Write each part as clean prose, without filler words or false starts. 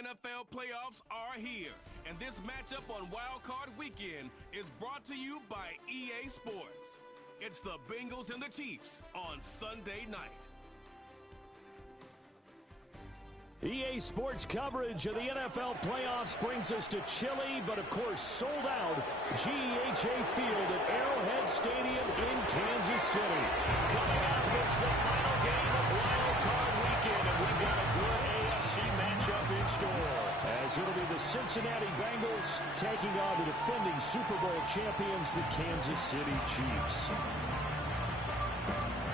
NFL playoffs are here, and this matchup on Wildcard Weekend is brought to you by EA Sports. It's the Bengals and the Chiefs on Sunday night. EA Sports coverage of the NFL playoffs brings us to chilly, but of course sold out GEHA Field at Arrowhead Stadium in Kansas City. Coming up, it's the final game of Wildcard Weekend, and we've got a good AFC matchup in store. As it'll be the Cincinnati Bengals taking on the defending Super Bowl champions, the Kansas City Chiefs.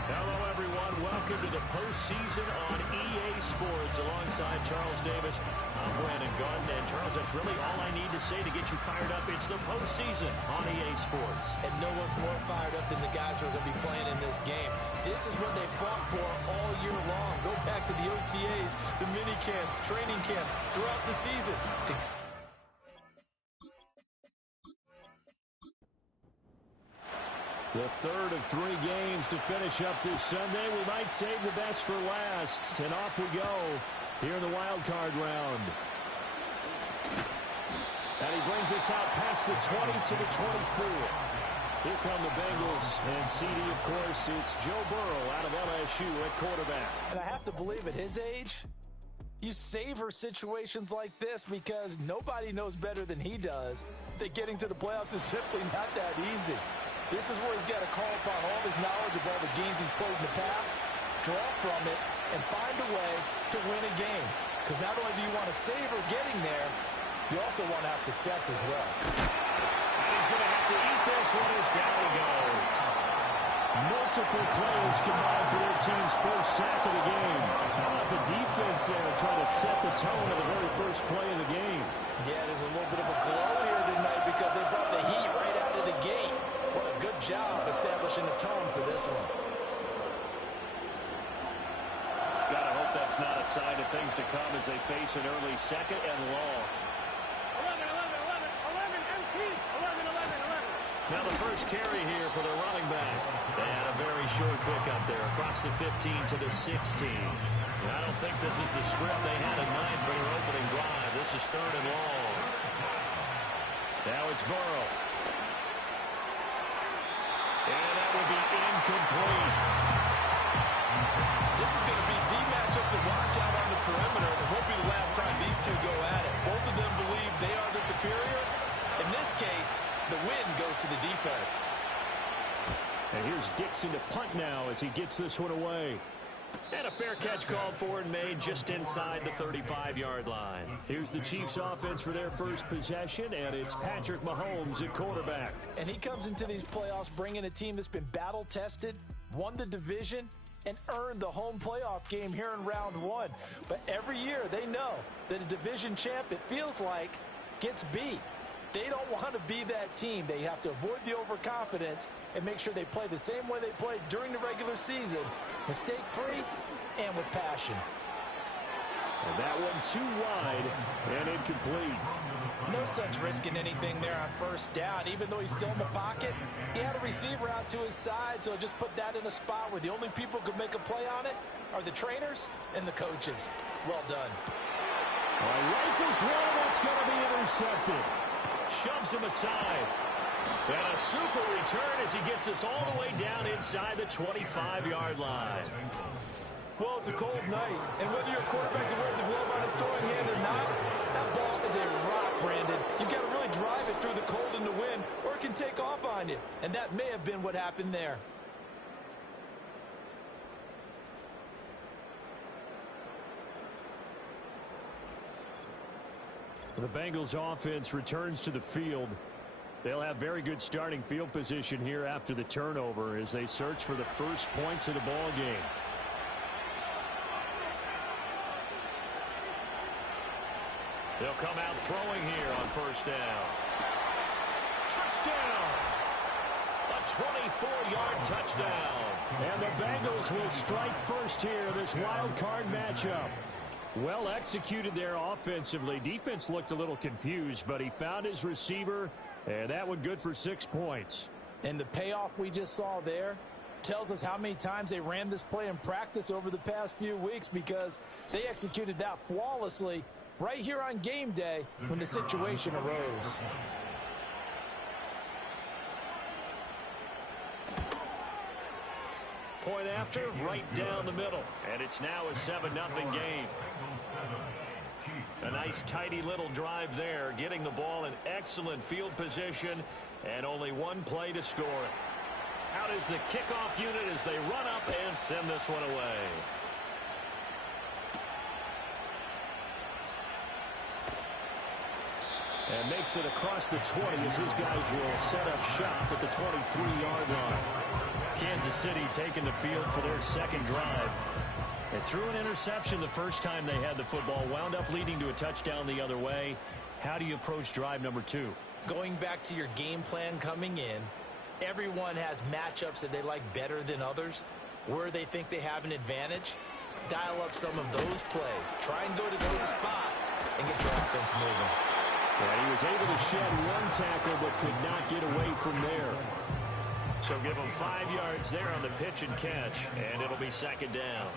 Hello, everyone. Welcome to the postseason on EA Sports. Alongside Charles Davis, I'm Brandon Garden. And Charles, that's really all I need to say to get you fired up. It's the postseason on EA Sports. And no one's more fired up than the guys who are going to be playing in this game. This is what they fought for all year long. Go back to the OTAs, the mini camps, training camp, throughout the season. The third of 3 games to finish up this Sunday. We might save the best for last. And off we go here in the wild card round. And he brings us out past the 20 to the 24. Here come the Bengals. And CD, of course, it's Joe Burrow out of LSU at quarterback. And I have to believe at his age, you savor situations like this because nobody knows better than he does that getting to the playoffs is simply not that easy. This is where he's got to call upon all his knowledge of all the games he's played in the past, draw from it, and find a way to win a game. Because not only do you want to savor getting there, you also want to have success as well. And he's going to have to eat this one as down he goes. Multiple players combined for their team's first sack of the game. How about the defense there trying to set the tone of the very first play of the game? Yeah, there's a little bit of a glow here tonight because they brought the heat right out of the gate. What a good job establishing the tone for this one. Gotta hope that's not a sign of things to come as they face an early second and long. 11. Now the first carry here for the running back. And a very short pickup there across the 15 to the 16. And I don't think this is the script they had in mind for their opening drive. This is 3rd and long. Now it's Burrow. And that will be incomplete. This is going to be the matchup to watch out on the perimeter. It won't be the last time these two go at it. Both of them believe they are the superior. In this case, the win goes to the defense. And here's Dixon to punt now as he gets this one away. And a fair catch called for and made just inside the 35-yard line. Here's the Chiefs offense for their first possession, and it's Patrick Mahomes at quarterback. And he comes into these playoffs bringing a team that's been battle-tested, won the division, and earned the home playoff game here in round 1. But every year they know that a division champ, it feels like, gets beat. They don't want to be that team. They have to avoid the overconfidence and make sure they play the same way they played during the regular season, mistake-free and with passion. And that one too wide and incomplete. No sense risking anything there on first down. Even though he's still in the pocket, he had a receiver out to his side, so just put that in a spot where the only people who could make a play on it are the trainers and the coaches. Well done. Rifles one, that's going to be intercepted. Shoves him aside. And a super return as he gets us all the way down inside the 25-yard line. Well, it's a cold night, and whether you're a quarterback that wears a glove on his throwing hand or not, that ball is a rock, Brandon. You've got to really drive it through the cold and the wind, or it can take off on you. And that may have been what happened there. The Bengals offense returns to the field. They'll have very good starting field position here after the turnover as they search for the first points of the ball game. They'll come out throwing here on first down. Touchdown! A 24-yard touchdown. And the Bengals will strike first here, this wild card matchup. Well executed there offensively. Defense looked a little confused, but he found his receiver, and that one good for 6 points. And the payoff we just saw there tells us how many times they ran this play in practice over the past few weeks because they executed that flawlessly right here on game day when the situation arose. Point after, right down the middle. And it's now a 7-0 game. A nice, tidy little drive there, getting the ball in excellent field position, and only one play to score it. Out is the kickoff unit as they run up and send this one away. And makes it across the 20 as his guys will set up shop at the 23-yard line. Kansas City taking the field for their second drive. They threw an interception the first time they had the football, wound up leading to a touchdown the other way. How do you approach drive number 2? Going back to your game plan coming in, everyone has matchups that they like better than others, where they think they have an advantage. Dial up some of those plays. Try and go to those spots and get your offense moving. Yeah, he was able to shed one tackle but could not get away from there. So give him 5 yards there on the pitch and catch, and it'll be second down.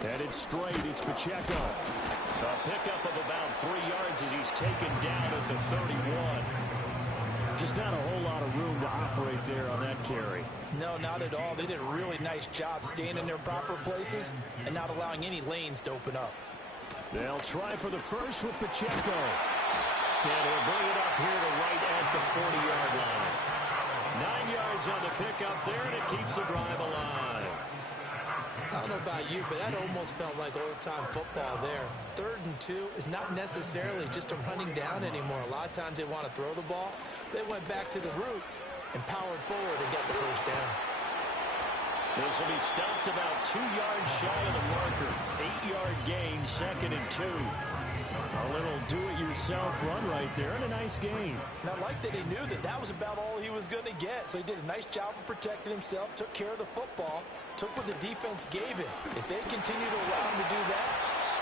Headed straight, it's Pacheco. A pickup of about 3 yards as he's taken down at the 31. Just not a whole lot of room to operate there on that carry. No, not at all. They did a really nice job staying in their proper places and not allowing any lanes to open up. They'll try for the first with Pacheco. And he'll bring it up here to right at the 40-yard line. 9 yards on the pickup there, and it keeps the drive alive. I don't know about you, but that almost felt like old-time football there. 3rd and 2 is not necessarily just a running down anymore. A lot of times they want to throw the ball. They went back to the roots and powered forward and get the first down. This will be stopped about 2 yards shy of the marker. 8-yard gain, 2nd and 2. A little do-it-yourself run right there and a nice gain. Now, like that he knew that was about all he was going to get. So he did a nice job of protecting himself, took care of the football, took what the defense gave him. If they continue to allow him to do that,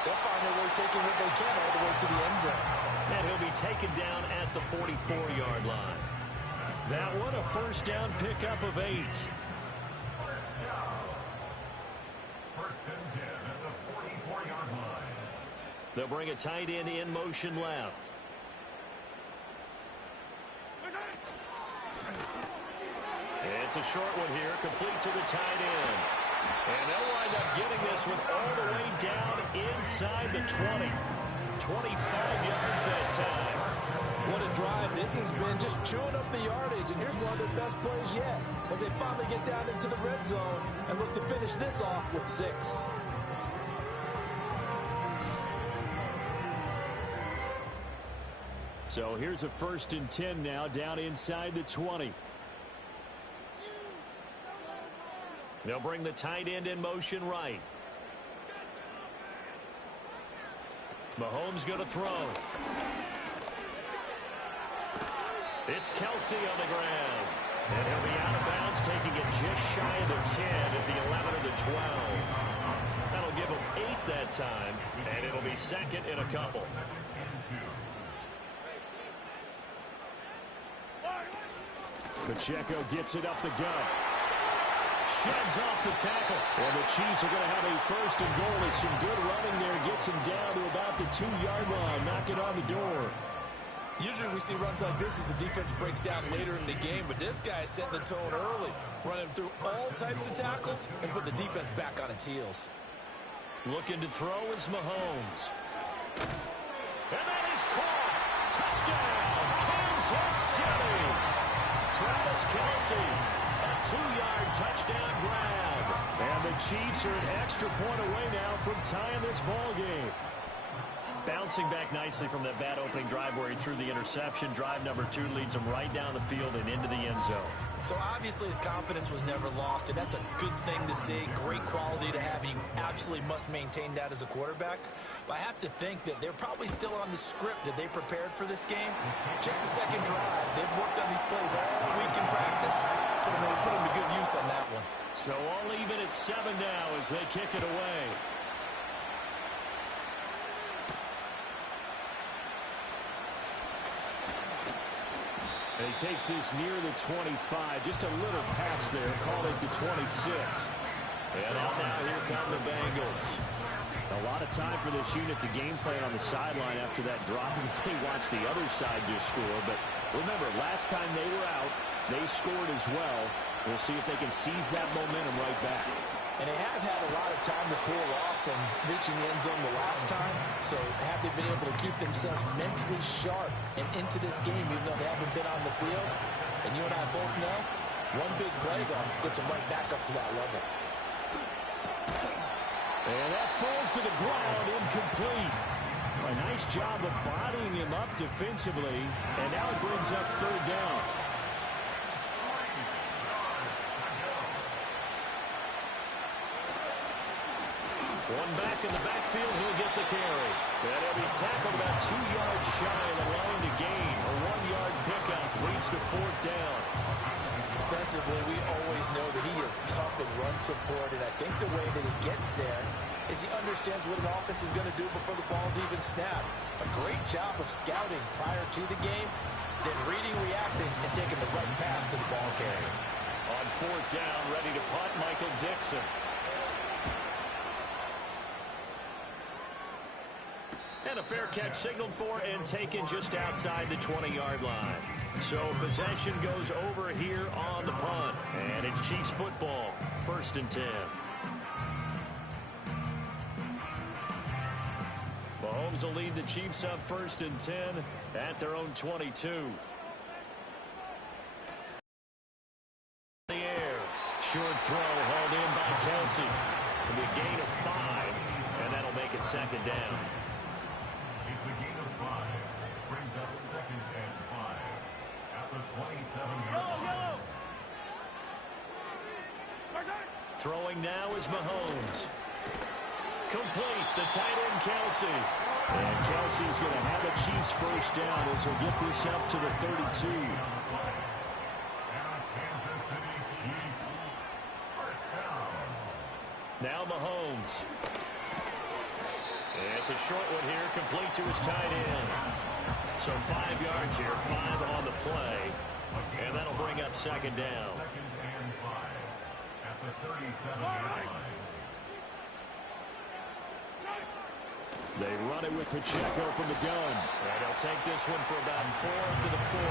they'll find their way taking what they can all the way to the end zone. And he'll be taken down at the 44-yard line. That one a first down pickup of 8. They'll bring a tight end in motion left. It's a short one here, complete to the tight end. And they'll wind up getting this one all the way down inside the 20. 25 yards that time. What a drive this has been, just chewing up the yardage. And here's one of their best plays yet, as they finally get down into the red zone and look to finish this off with 6. So here's a 1st and 10 now, down inside the 20. They'll bring the tight end in motion right. Mahomes going to throw. It's Kelsey on the ground. And he'll be out of bounds, taking it just shy of the 10 at the 11 or the 12. That'll give him 8 that time, and it'll be 2nd in a couple. Pacheco gets it up the gut. Sheds off the tackle. And the Chiefs are going to have a 1st and goal as some good running there gets him down to about the 2-yard line, knocking on the door. Usually we see runs like this as the defense breaks down later in the game, but this guy is setting the tone early, running through all types of tackles and put the defense back on its heels. Looking to throw is Mahomes. And that is caught. Touchdown, Kansas City. Travis Kelsey, a 2-yard touchdown grab. And the Chiefs are an extra point away now from tying this ball game. Bouncing back nicely from that bad opening drive where he threw the interception. Drive number 2 leads him right down the field and into the end zone. So obviously his confidence was never lost, and that's a good thing to see. Great quality to have, and you absolutely must maintain that as a quarterback. But I have to think that they're probably still on the script that they prepared for this game. Just the second drive. They've worked on these plays all week in practice. Put them to good use on that one. So all even at 7 now as they kick it away. And he takes this near the 25. Just a little pass there. Called it the 26. And out now, here come the Bengals. A lot of time for this unit to game plan on the sideline after that drive. They watch the other side just score. But remember, last time they were out, they scored as well. We'll see if they can seize that momentum right back. And they have had a lot of time to cool off from reaching the end zone the last time. So have they been able to keep themselves mentally sharp and into this game, even though they haven't been on the field? And you and I both know, one big play, though, gets them right back up to that level. And that falls to the ground, incomplete. A nice job of bodying him up defensively, and now it brings up third down. One back in the backfield, he'll get the carry. And he'll be tackled about 2 yards shy of the line to gain. A 1-yard pickup leads to fourth down. Defensively, we always know that he is tough in run support, and I think the way that he gets there is he understands what an offense is going to do before the ball's even snapped. A great job of scouting prior to the game, then reading, reacting, and taking the right path to the ball carrier. On fourth down, ready to punt, Michael Dixon. And a fair catch signaled for and taken just outside the 20-yard line. So possession goes over here on the punt. And it's Chiefs football, 1st and 10. Mahomes will lead the Chiefs up 1st and 10 at their own 22. The air. Short throw hauled in by Kelsey. It'll be a gain of 5, and that'll make it 2nd down. It's a gain of 5. Brings up 2nd and 5 at the 27-yard line. Throwing now is Mahomes. Complete, the tight end Kelsey. And Kelsey's going to have a Chiefs first down as he'll get this up to the 32. Now Mahomes. It's a short one here, complete to his tight end. So 5 yards here, 5 on the play. And that'll bring up 2nd down. 2nd and 5 at the 37-yard line. They run it with Pacheco from the gun. And they'll take this one for about 4 to the 40.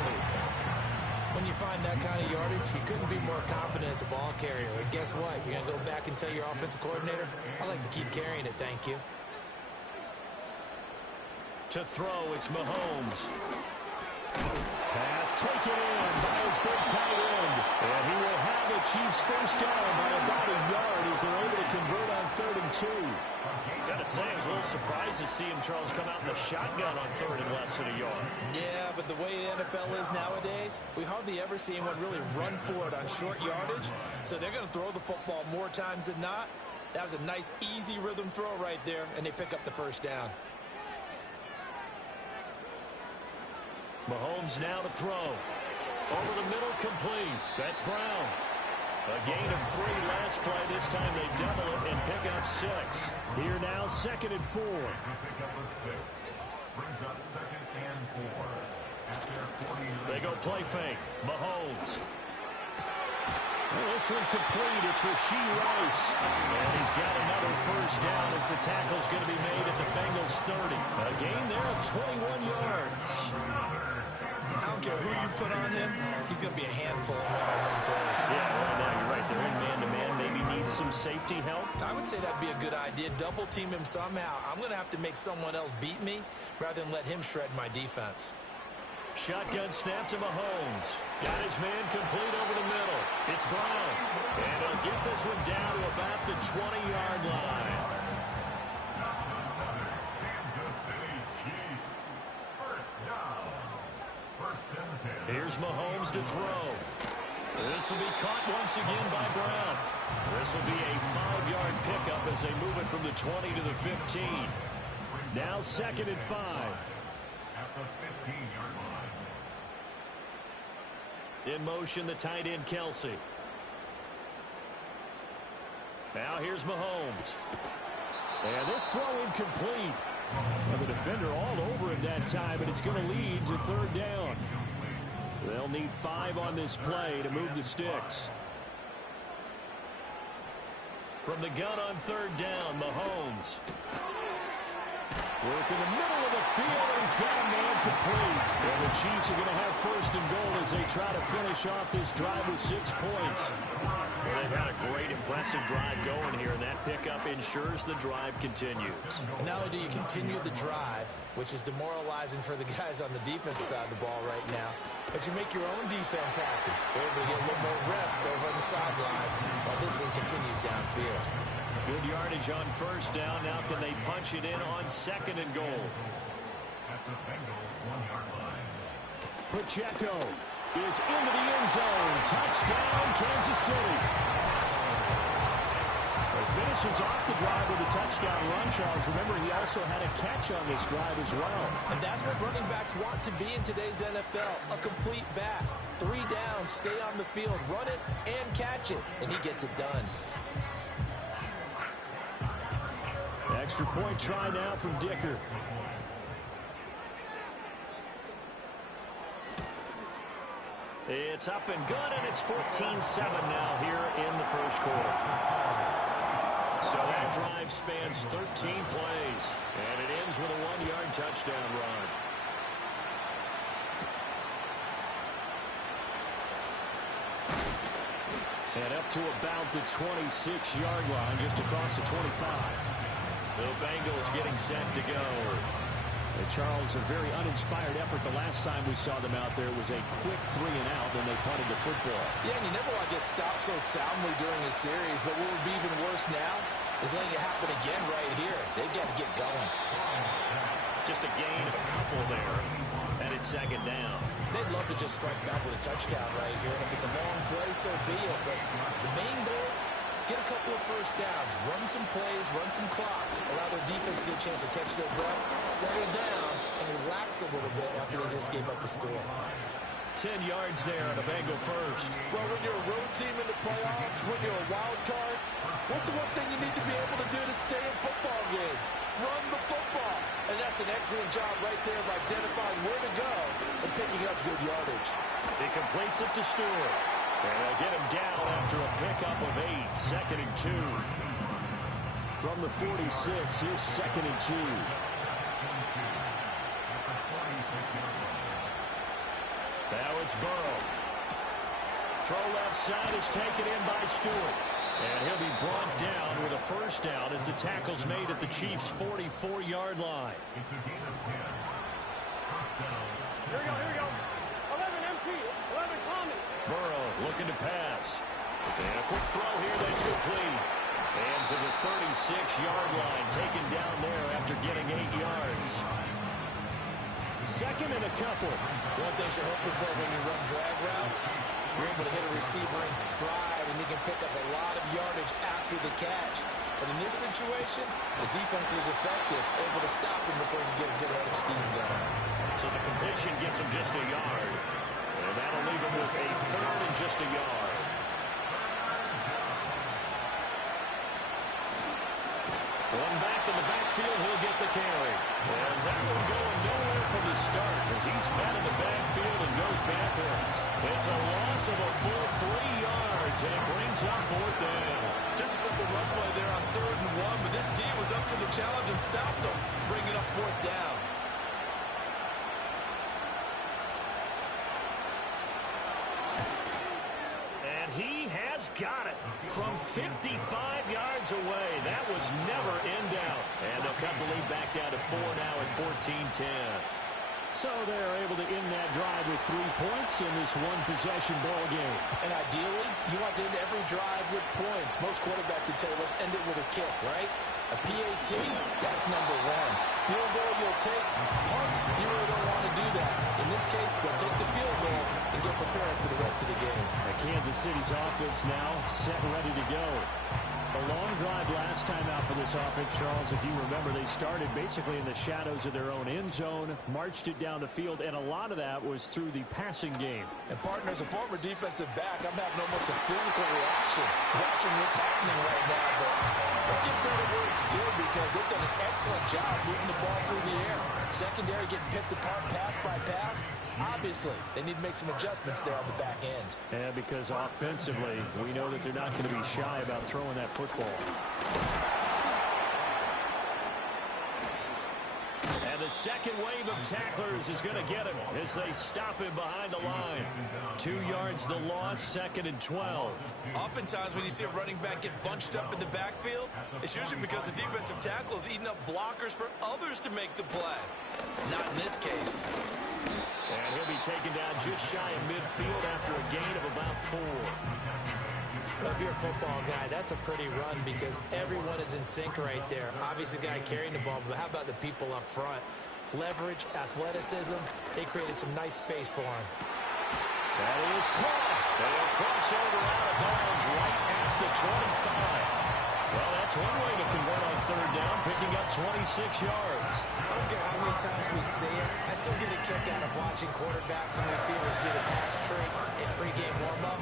When you find that kind of yardage, you couldn't be more confident as a ball carrier. And guess what? You're going to go back and tell your offensive coordinator, I like to keep carrying it, thank you. To throw, it's Mahomes. Pass taken in by his big tight end. And he will have the Chiefs first down by about a yard as they're able to convert on 3rd and 2. Gotta say, I was a little surprised to see him, Charles, come out in the shotgun on 3rd and less than a yard. Yeah, but the way the NFL is nowadays, we hardly ever see anyone really run for it on short yardage. So they're going to throw the football more times than not. That was a nice, easy rhythm throw right there, and they pick up the first down. Mahomes now to throw. Over the middle, complete. That's Brown. A gain of 3 last play. This time they double it and pick up 6. Here now, 2nd and 4. To pick up a 6. Brings up 2nd and 4 at their 49. They go play fake. Mahomes. Well, this one complete. It's Rashee Rice. And he's got another first down as the tackle's going to be made at the Bengals 30. A gain there of 21 yards. I don't care who you put on him, he's going to be a handful of one-on-one throws. Yeah, right now you're right. They're in man-to-man. Maybe needs some safety help. I would say that'd be a good idea. Double team him somehow. I'm going to have to make someone else beat me rather than let him shred my defense. Shotgun snap to Mahomes. Got his man complete over the middle. It's Brown. And he'll get this one down to about the 20-yard line. Here's Mahomes to throw. This will be caught once again by Brown. This will be a 5-yard pickup as they move it from the 20 to the 15. Now 2nd and 5. At the 15-yard line. In motion, the tight end, Kelsey. Now here's Mahomes. And this throw incomplete. Well, the defender all over him that time, and it's going to lead to 3rd down. They'll need 5 on this play to move the sticks. From the gun on third down, Mahomes. Work in the middle of the field, and he's got a man complete. And the Chiefs are going to have first and goal as they try to finish off this drive with 6 points. Well, they've had a great, impressive drive going here, and that pickup ensures the drive continues. And not only do you continue the drive, which is demoralizing for the guys on the defensive side of the ball right now, but you make your own defense happy. They're able to get a little more rest over on the sidelines while this one continues downfield. Good yardage on first down. Now can they punch it in on second and goal? At the Bengals 1-yard line. Pacheco is into the end zone. Touchdown, Kansas City. He finishes off the drive with a touchdown run, Charles. Remember, he also had a catch on this drive as well. And that's what running backs want to be in today's NFL, a complete back. 3 downs, stay on the field, run it, and catch it. And he gets it done. Extra point try now from Dicker. It's up and good, and it's 14-7 now here in the first quarter. So that drive spans 13 plays, and it ends with a 1-yard touchdown run. And up to about the 26-yard line, just across the 25. The Bengals getting set to go. And Charles, a very uninspired effort the last time we saw them out there was a quick 3 and out, then they punted the football. Yeah, and you never want to get stopped so soundly during a series, but what would be even worse now is letting it happen again right here. They've got to get going. Just a gain of a couple there, and it's second down. They'd love to just strike back with a touchdown right here, and if it's a long play, so be it. But the main goal, get a couple of first downs, run some plays, run some clock, allow their defense to get a chance to catch their breath, settle down, and relax a little bit after they just gave up a score. 10 yards there on a Bengal first. Well, when you're a road team in the playoffs, when you're a wild card, what's the one thing you need to be able to do to stay in football games? Run the football. And that's an excellent job right there of identifying where to go and picking up good yardage. He completes it to Stewart. And they'll get him down after a pickup of 8. Second and 2. From the 46, here's second and 2. Now it's Burrow. Throw left side is taken in by Stewart. And he'll be brought down with a first down as the tackle's made at the Chiefs' 44-yard line. It's a gain of 10. First down. Here we go. 11 empty, 11 common. Burrow looking to pass. And a quick throw here that's complete. And to the 36-yard line, taken down there after getting 8 yards. Second and a couple. One thing you're hoping for when you run drag routes, you're able to hit a receiver in stride, and he can pick up a lot of yardage after the catch. But in this situation, the defense was effective, able to stop him before he could get a good head of steam going. So the completion gets him just a yard. And that'll leave him with a third and just a yard. One back in the backfield, he'll get the carry. And that one going nowhere from the start as he's met in the backfield and goes backwards. It's a loss of a full 3 yards, and it brings up fourth down. Just a simple run play there on 3rd and 1, but this D was up to the challenge and stopped him, bringing up fourth down. And he has got it from 55 yards away. That was never in doubt. And they'll cut the lead back down to 4 now at 14-10. So they're able to end that drive with 3 points in this one-possession ball game. And ideally, you want to end every drive with points. Most quarterbacks would tell you, let's end it with a kick, right? A PAT, that's number 1. Field goal you'll take. Punts, you really don't want to do that. In this case, they'll take the field goal and get prepared for the rest of the game. Kansas City's offense now set and ready to go. A long drive last time out for this offense, Charles. If you remember, they started basically in the shadows of their own end zone, marched it down the field, and a lot of that was through the passing game. And partner, as a former defensive back, I'm having almost a physical reaction watching what's happening right now. But let's give credit where it's due because they've done an excellent job moving the ball through the air. Secondary getting picked apart pass by pass. Obviously, they need to make some adjustments there on the back end. And because offensively, we know that they're not going to be shy about throwing that football. And the second wave of tacklers is going to get him as they stop him behind the line. 2 yards the loss, 2nd and 12. Oftentimes when you see a running back get bunched up in the backfield, it's usually because the defensive tackle is eating up blockers for others to make the play. Not in this case. And he'll be taken down just shy of midfield after a gain of about 4. Well, if you're a football guy, that's a pretty run because everyone is in sync right there. Obviously, the guy carrying the ball, but how about the people up front? Leverage, athleticism, they created some nice space for him. That is caught. They'll cross over out of bounds right at the 25. Well, that's one way to convert on 3rd down, picking up 26 yards. I don't care how many times we see it. I still get a kick out of watching quarterbacks and receivers do the pass trick in pregame warm-up.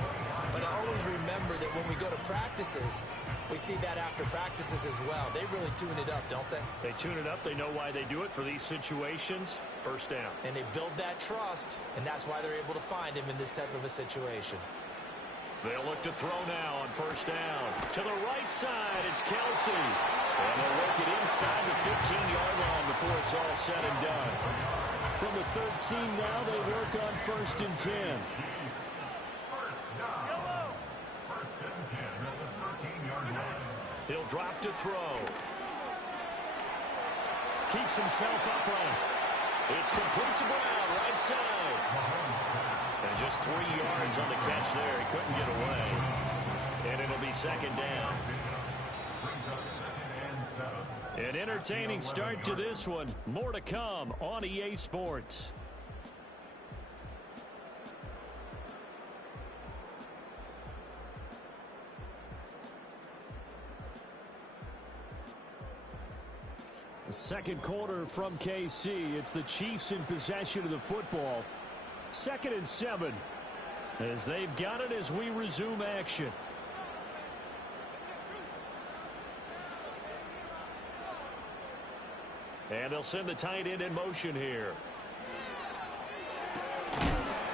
But I always remember that when we go to practices, we see that after practices as well. They really tune it up, don't they? They tune it up. They know why they do it for these situations. 1st down. And they build that trust, and that's why they're able to find him in this type of a situation. They'll look to throw now on 1st down. To the right side, it's Kelsey. And they'll work it inside the 15-yard line before it's all said and done. From the 13 now, they work on 1st and 10. He'll drop to throw. Keeps himself upright. It's complete to Brown, right side. And just 3 yards on the catch there. He couldn't get away. And it'll be 2nd down. An entertaining start to this one. More to come on EA Sports. The 2nd quarter from KC. It's the Chiefs in possession of the football. 2nd and 7 as they've got it as we resume action. And they'll send the tight end in motion here.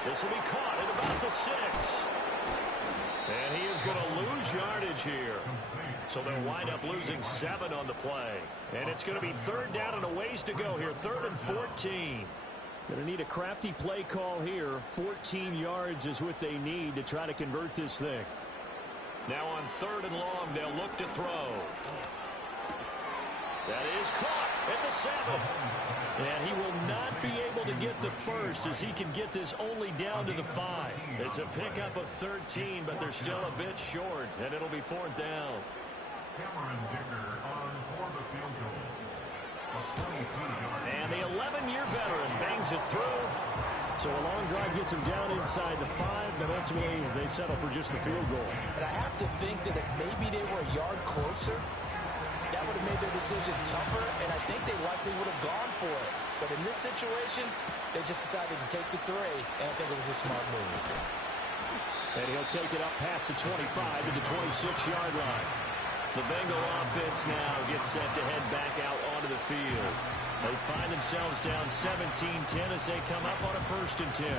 This will be caught at about the 6. And he is going to lose yardage here. So they'll wind up losing 7 on the play. And it's going to be 3rd down and a ways to go here. 3rd and 14. Going to need a crafty play call here. 14 yards is what they need to try to convert this thing. Now on 3rd and long, they'll look to throw. That is caught at the 7. And he will not be able to get the first as he can get this only down to the 5. It's a pickup of 13, but they're still a bit short, and it'll be 4th down. And the 11-year veteran bangs it through. So a long drive gets him down inside the 5, but ultimately they settle for just the field goal. And I have to think that if maybe they were a yard closer, that would have made their decision tougher, and I think they likely would have gone for it. But in this situation, they just decided to take the 3, and I think it was a smart move. And he'll take it up past the 25 to the 26-yard line. The Bengal offense now gets set to head back out onto the field. They find themselves down 17-10 as they come up on a 1st and 10.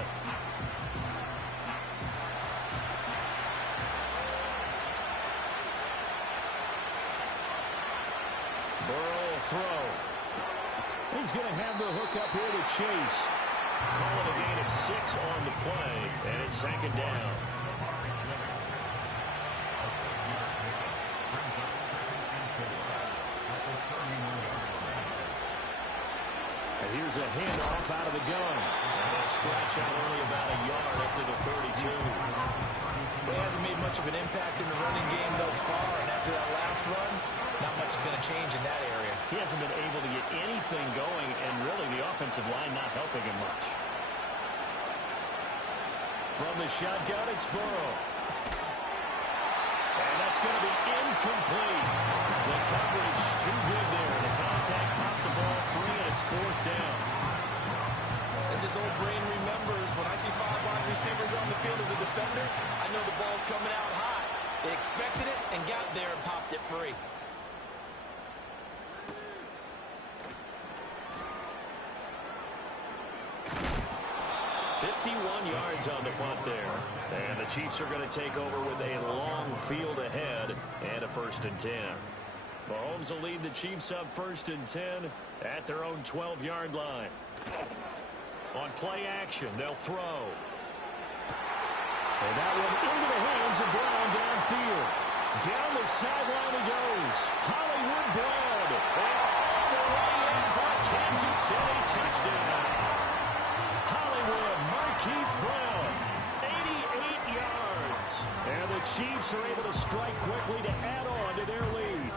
Burrow throw. He's going to have the hook up here to Chase. Call it a gain of 6 on the play, and it's 2nd down. And here's a handoff out of the gun. And a scratch out only about a yard up to the 32. Well, he hasn't made much of an impact in the running game thus far, and after that last run, not much is going to change in that area. He hasn't been able to get anything going, and really the offensive line not helping him much. From the shotgun, it's Burrow. And that's going to be incomplete. The coverage too good there. The contact popped the ball free, and it's 4th down. As this old brain remembers, when I see 5 wide receivers on the field as a defender, I know the ball's coming out high. They expected it and got there and popped it free. yards on the punt there. And the Chiefs are going to take over with a long field ahead and a 1st and 10. Mahomes will lead the Chiefs up 1st and 10 at their own 12-yard line. On play action, they'll throw. And that one into the hands of Brown downfield. Down the sideline he goes. Hollywood Brown. And all the way in for a Kansas City touchdown. Hollywood Marquise Brown. 88 yards. And the Chiefs are able to strike quickly to add on to their lead.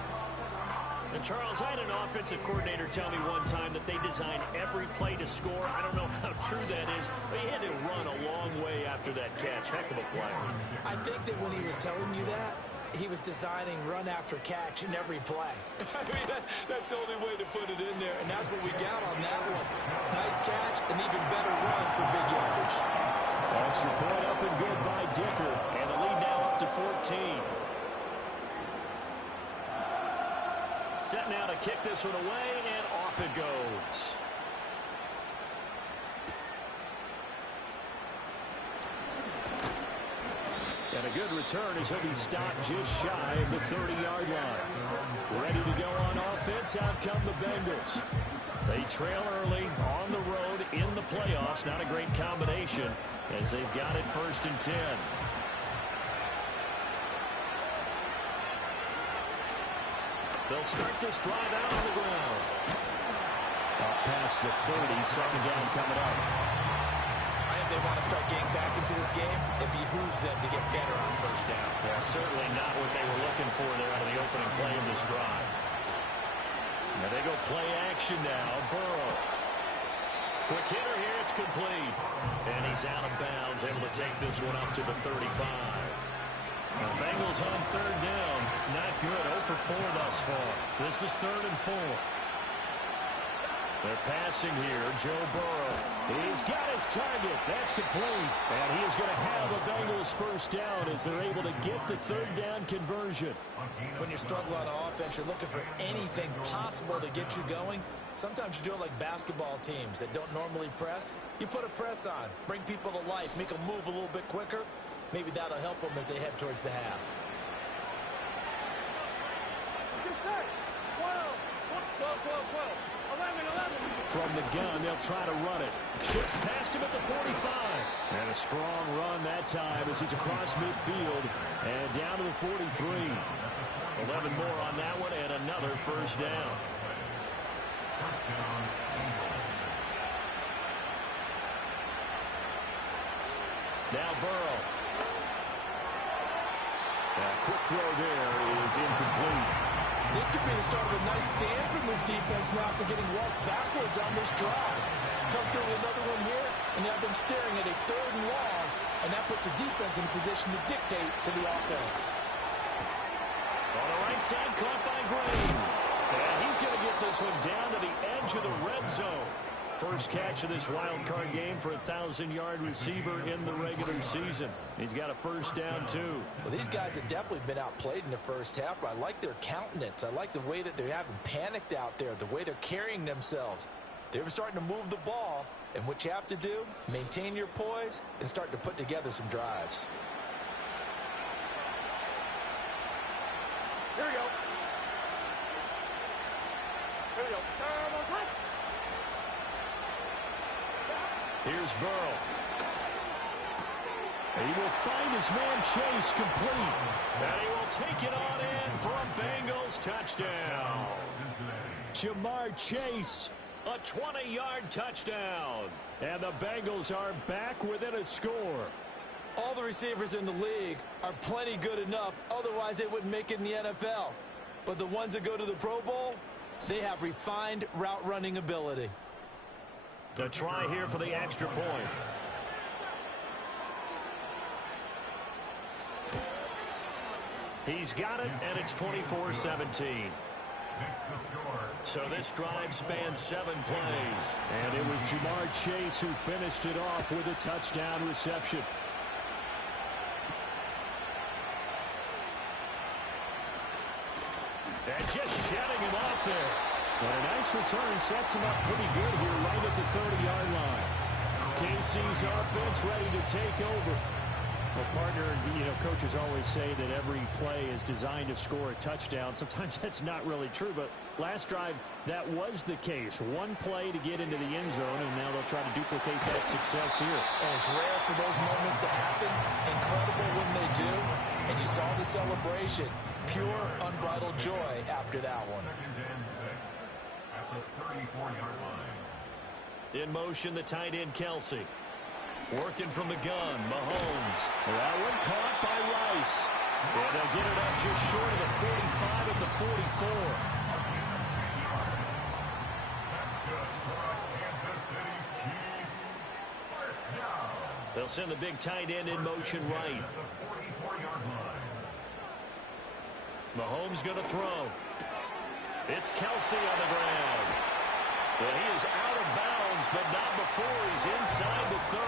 And Charles, I had an offensive coordinator tell me one time that they design every play to score. I don't know how true that is, but he had to run a long way after that catch. Heck of a play. I think that when he was telling you that, he was designing run after catch in every play. I mean, that's the only way to put it in there, and that's what we got on that one. Nice catch, an even better run for big yardage. Extra point up and good by Dicker, and the lead now up to 14. Set now to kick this one away, and off it goes. And a good return as he'll be stopped just shy of the 30-yard line. Ready to go on offense, out come the Bengals. They trail early on the road in the playoffs. Not a great combination as they've got it 1st and 10. They'll start this drive out on the ground. Up past the 30, 2nd down coming up. I think they want to start getting back into this game. It behooves them to get better on 1st down. Yeah, certainly not what they were looking for there out of the opening play of this drive. And they go play action now. Burrow. Quick hitter here. It's complete. And he's out of bounds, able to take this one up to the 35. Now, Bengals on 3rd down. Not good. 0 for 4 thus far. This is 3rd and 4. They're passing here. Joe Burrow. He's got his target. That's complete. And he is going to have a Bengals 1st down as they're able to get the 3rd down conversion. When you struggle on offense, you're looking for anything possible to get you going. Sometimes you do it like basketball teams that don't normally press. You put a press on, bring people to life, make them move a little bit quicker. Maybe that'll help them as they head towards the half. 11. From the gun, they'll try to run it. Shifts past him at the 45. And a strong run that time as he's across midfield and down to the 43. 11 more on that one and another 1st down. Now Burrow. A quick throw there is incomplete. This could be the start of a nice stand from this defense now after getting walked backwards on this drive. Come through with another one here, and you have them staring at a 3rd and long, and that puts the defense in a position to dictate to the offense. On the right side, caught by Gray. And he's going to get this one down to the edge of the red zone. First catch of this wild card game for a 1,000-yard receiver in the regular season. He's got a 1st down, too. Well, these guys have definitely been outplayed in the 1st half, but I like their countenance. I like the way that they haven't panicked out there, the way they're carrying themselves. They're starting to move the ball, and what you have to do, maintain your poise and start to put together some drives. Here we go. Here's Burrow. He will find his man Chase complete. And he will take it on in for a Bengals touchdown. Jamar Chase, a 20-yard touchdown. And the Bengals are back within a score. All the receivers in the league are plenty good enough, otherwise they wouldn't make it in the NFL. But the ones that go to the Pro Bowl, they have refined route running ability. The try here for the extra point. He's got it, and it's 24-17. So this drive spans 7 plays. And it was Jamar Chase who finished it off with a touchdown reception. And just shedding him off there. And a nice return sets him up pretty good here right at the 30-yard line. KC's offense ready to take over. Well, partner, coaches always say that every play is designed to score a touchdown. Sometimes that's not really true, but last drive, that was the case. One play to get into the end zone, and now they'll try to duplicate that success here. And it's rare for those moments to happen. Incredible when they do. And you saw the celebration. Pure, unbridled joy after that one. At the 34-yard line. In motion, the tight end, Kelsey. Working from the gun, Mahomes. That one caught by Rice. And they'll get it up just short of the 45 at the 44. They'll send the big tight end in motion right. Mahomes going to throw. It's Kelsey on the ground. Well, he is out of bounds, but not before he's inside the 30.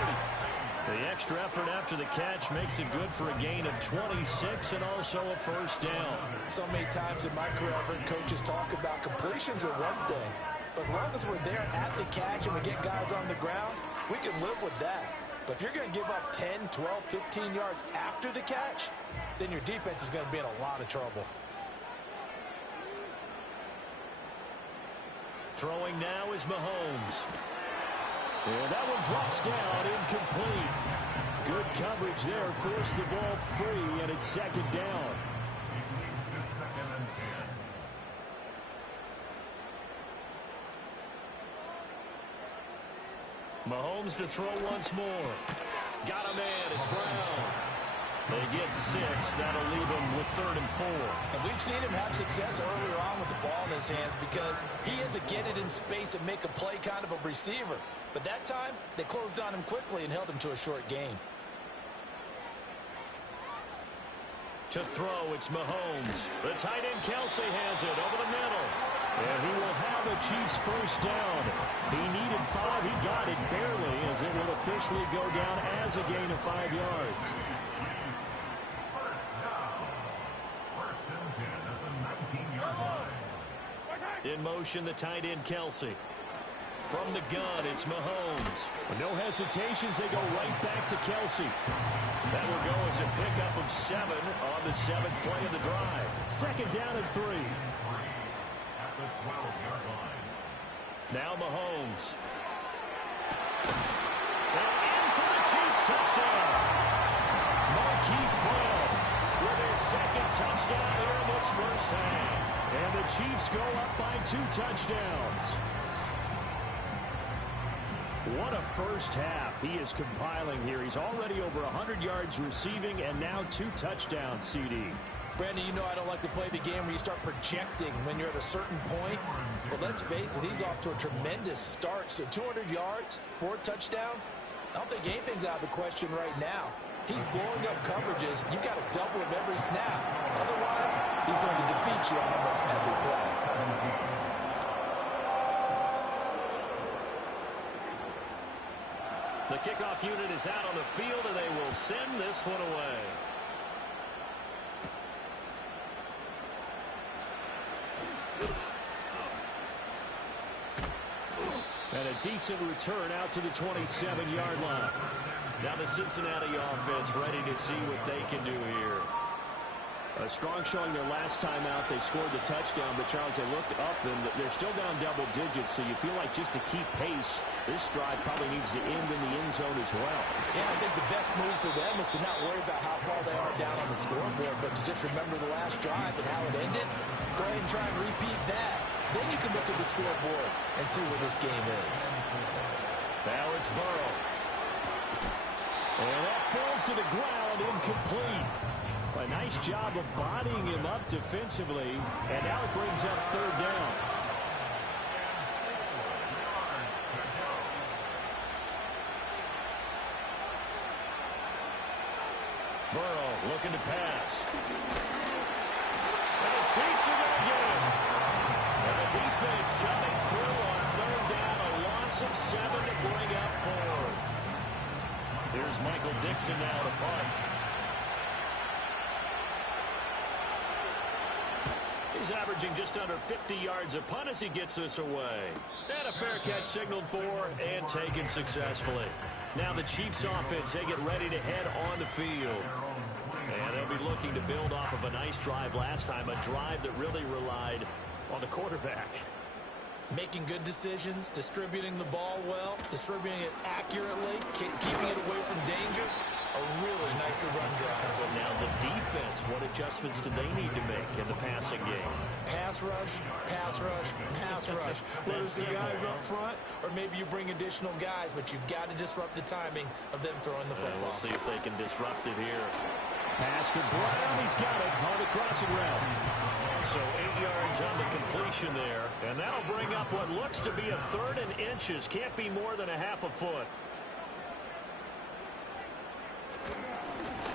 The extra effort after the catch makes it good for a gain of 26 and also a first down. So many times in my career, I've heard coaches talk about completions are one thing. But as long as we're there at the catch and we get guys on the ground, we can live with that. But if you're going to give up 10, 12, 15 yards after the catch, then your defense is going to be in a lot of trouble. Throwing now is Mahomes. And that one drops down, incomplete. Good coverage there, forced the ball free, and it's second down. Mahomes to throw once more. Got a man, it's Brown. They get 6. That'll leave him with 3rd and 4. And we've seen him have success earlier on with the ball in his hands because he is a get it in space and make a play kind of a receiver. But that time, they closed on him quickly and held him to a short gain. To throw, it's Mahomes. The tight end Kelsey has it over the middle. And he will have the Chiefs first down. He needed 5. He got it barely as it will officially go down as a gain of 5 yards. In motion, the tight end Kelsey. From the gun, it's Mahomes. No hesitations, they go right back to Kelsey. That will go as a pickup of 7 on the 7th play of the drive. Second down and 3. At the 12-yard line. Now Mahomes. And in for the Chiefs touchdown. Marquise Brown with his second touchdown here in this first half. And the Chiefs go up by 2 touchdowns. What a first half he is compiling here. He's already over 100 yards receiving and now 2 touchdowns, CD. Brandon, you know I don't like to play the game where you start projecting when you're at a certain point. But let's face it, he's off to a tremendous start. So 200 yards, 4 touchdowns. I don't think anything's out of the question right now. He's blowing up coverages. You've got to double him every snap. Otherwise, he's going to defeat you on almost every play. The kickoff unit is out on the field, and they will send this one away. And a decent return out to the 27-yard line. Now the Cincinnati offense ready to see what they can do here. A strong showing their last time out. They scored the touchdown, but Charles, they looked up and they're still down double digits, so you feel like just to keep pace, this drive probably needs to end in the end zone as well. Yeah, I think the best move for them is to not worry about how far they are down on the scoreboard, but to just remember the last drive and how it ended. Go ahead and try and repeat that. Then you can look at the scoreboard and see where this game is. Now it's Burrow. And that falls to the ground, incomplete. A nice job of bodying him up defensively, and now it brings up 3rd down. Burrow looking to pass. And the Chiefs are going to get him. And the defense coming through on 3rd down, a loss of 7 to bring up 4th. Here's Michael Dixon now to punt. He's averaging just under 50 yards a punt as he gets this away. And a fair catch signaled for and taken successfully. Now the Chiefs offense, they get ready to head on the field. And they'll be looking to build off of a nice drive last time, a drive that really relied on the quarterback. Making good decisions, distributing the ball well, distributing it accurately, keeping it away from danger. A really nicely run drive. But now the defense, what adjustments do they need to make in the passing game? Pass rush, pass rush, pass rush. Whether it's the guys up front or maybe you bring additional guys, but you've got to disrupt the timing of them throwing the football. We'll see if they can disrupt it here. Pass to Brown. He's got it on the crossing route. So 8 yards on the completion there. And that'll bring up what looks to be a 3rd and inches. Can't be more than a half a foot.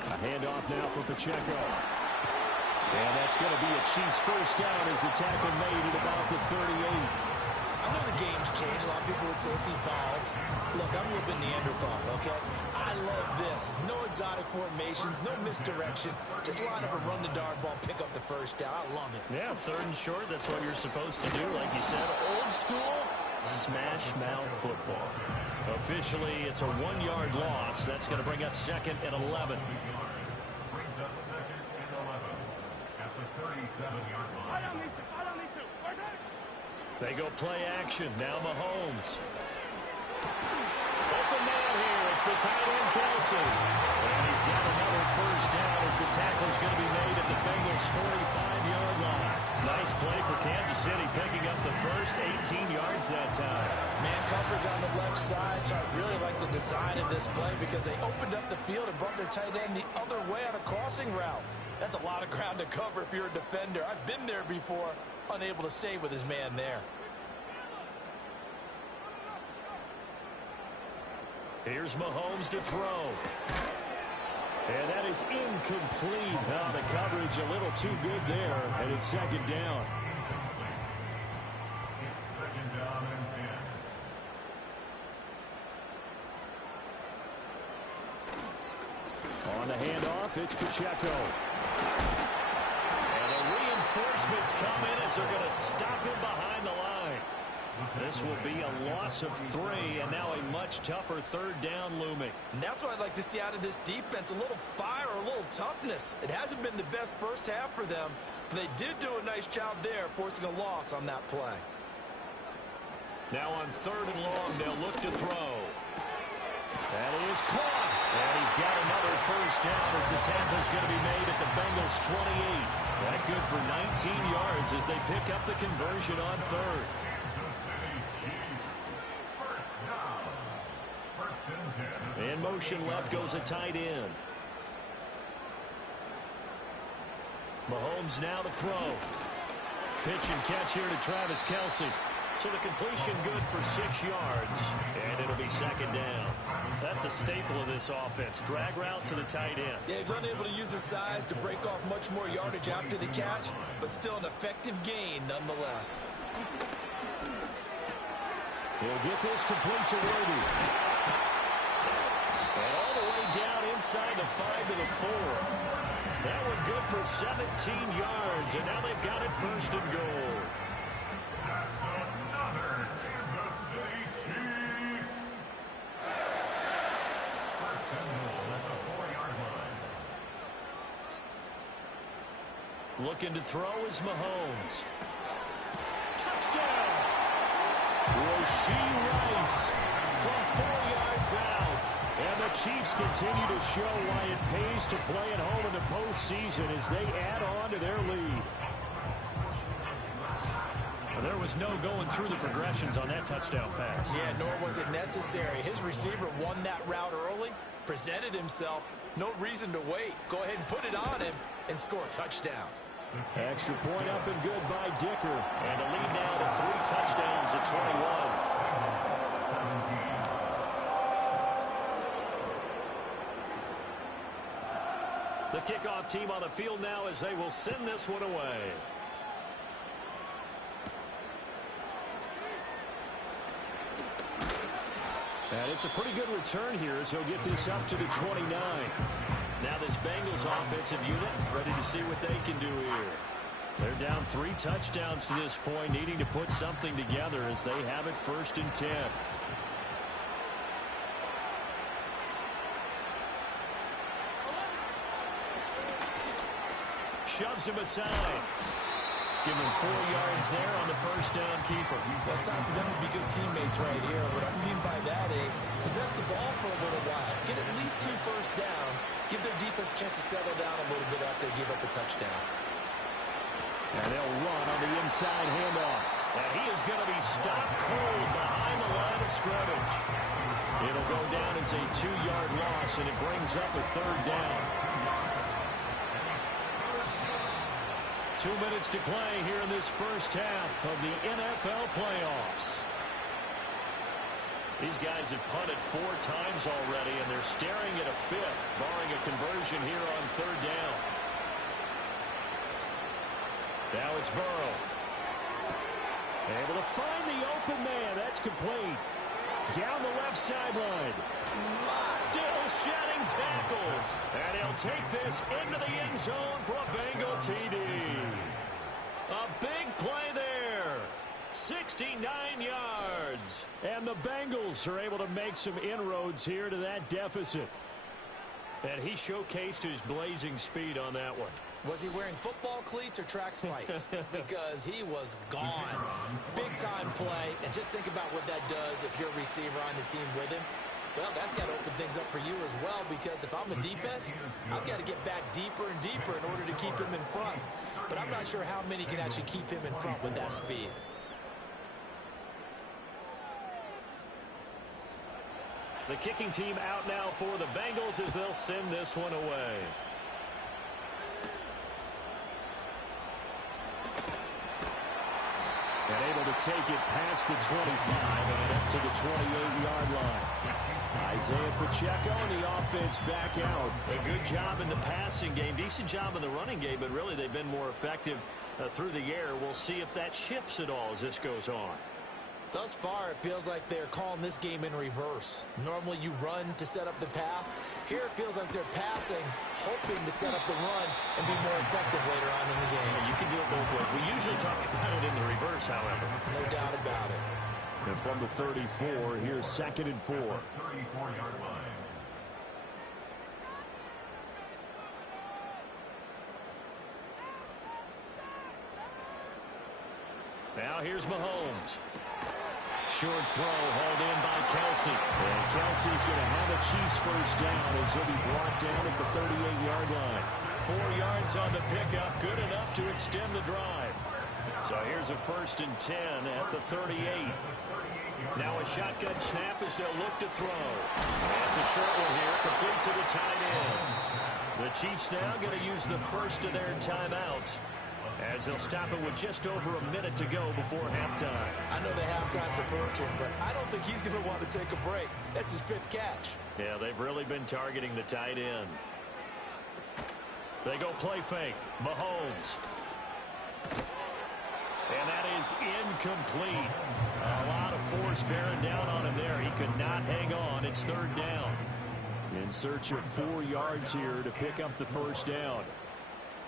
A handoff now for Pacheco. And that's going to be a Chiefs first down as the tackle made at about the 38. I know the game's changed. A lot of people would say it's evolved. Look, I'm a little bit Neanderthal, okay? I love this. No exotic formations, no misdirection. Just line up and run the darn ball, pick up the first down. I love it. Yeah, 3rd and short, that's what you're supposed to do. Like you said, old school, smash mouth football. Officially, it's a 1-yard loss. That's going to bring up 2nd and 11. Brings up 2nd and 11 at the 37-yard line. They go play action. Now Mahomes. Open man here. It's the tight end, Kelsey. And he's got another first down as the tackle's going to be made at the Bengals' 45-yard line. Nice play for Kansas City, picking up the first 18 yards that time. Man coverage on the left side, so I really like the design of this play because they opened up the field and brought their tight end the other way on a crossing route. That's a lot of ground to cover if you're a defender. I've been there before, unable to stay with his man there. Here's Mahomes to throw. And that is incomplete. Now the coverage a little too good there, and it's 2nd down. It's 2nd down and 10. On the handoff, it's Pacheco. And the reinforcements come in as they're going to stop him behind the line. This will be a loss of 3, and now a much tougher 3rd down looming. And that's what I'd like to see out of this defense, a little fire, a little toughness. It hasn't been the best first half for them, but they did do a nice job there, forcing a loss on that play. Now on 3rd and long, they'll look to throw. That is caught. And he's got another first down as the tackle's going to be made at the Bengals' 28. That good for 19 yards as they pick up the conversion on 3rd. In motion left goes a tight end. Mahomes now to throw. Pitch and catch here to Travis Kelce. So the completion good for 6 yards. And it'll be 2nd down. That's a staple of this offense. Drag route to the tight end. Yeah, he's unable to use his size to break off much more yardage after the catch, but still an effective gain nonetheless. He'll get this complete to Worthy. And all the way down inside the 5 to the 4. That one good for 17 yards, and now they've got it 1st and goal. That's another Kansas City Chiefs. 1st and goal at the 4-yard line. Looking to throw is Mahomes. Touchdown! Rashee Rice from 4 yards out. And the Chiefs continue to show why it pays to play at home in the postseason as they add on to their lead. Well, there was no going through the progressions on that touchdown pass. Yeah, nor was it necessary. His receiver won that route early, presented himself. No reason to wait. Go ahead and put it on him and score a touchdown. Extra point up and good by Dicker. And a lead now to 3 touchdowns at 21. The kickoff team on the field now as they will send this one away. And it's a pretty good return here as he'll get this up to the 29. Now this Bengals offensive unit ready to see what they can do here. They're down 3 touchdowns to this point, needing to put something together as they have it 1st and 10. Shoves him aside. Give him 4 yards there on the 1st down keeper. Well, it's time for them to be good teammates right here. What I mean by that is possess the ball for a little while. Get at least 2 first downs. Give their defense a chance to settle down a little bit after they give up a touchdown. And they'll run on the inside handoff. And he is going to be stopped cold behind the line of scrimmage. It'll go down as a 2-yard loss, and it brings up a 3rd down. 2 minutes to play here in this first half of the NFL playoffs. These guys have punted 4 times already, and they're staring at a 5th, barring a conversion here on 3rd down. Now it's Burrow. Able to find the open man. That's complete. Down the left sideline. Still shedding tackles. And he'll take this into the end zone for a Bengal TD. A big play there. 69 yards. And the Bengals are able to make some inroads here to that deficit. And he showcased his blazing speed on that one. Was he wearing football cleats or track spikes? Because he was gone. Big-time play. And just think about what that does if you're a receiver on the team with him. Well, that's got to open things up for you as well, because if I'm a defense, I've got to get back deeper and deeper in order to keep him in front. But I'm not sure how many can actually keep him in front with that speed. The kicking team out now for the Bengals as they'll send this one away. And able to take it past the 25 and up to the 28-yard line. Isaiah Pacheco and the offense back out. A good job in the passing game. Decent job in the running game, but really they've been more effective through the air. We'll see if that shifts at all as this goes on. Thus far, it feels like they're calling this game in reverse. Normally you run to set up the pass. Here it feels like they're passing, hoping to set up the run and be more effective later on in the game. Yeah, you can do it both ways. We usually talk about it in the reverse, however. No doubt about it. And from the 34, here's 2nd and 4. 34-yard line. Now here's Mahomes. Short throw hauled in by Kelsey. And Kelsey's going to have a Chiefs 1st down as he'll be brought down at the 38-yard line. 4 yards on the pickup, good enough to extend the drive. So here's a 1st and 10 at the 38. Now a shotgun snap as they'll look to throw. That's a short one here, complete to the tight end. The Chiefs now going to use the first of their timeouts, as they'll stop it with just over a minute to go before halftime. I know the halftime's approaching, but I don't think he's going to want to take a break. That's his 5th catch. Yeah, they've really been targeting the tight end. They go play fake. Mahomes. And that is incomplete. A lot of force bearing down on him there. He could not hang on. It's 3rd down. In search of 4 yards here to pick up the 1st down.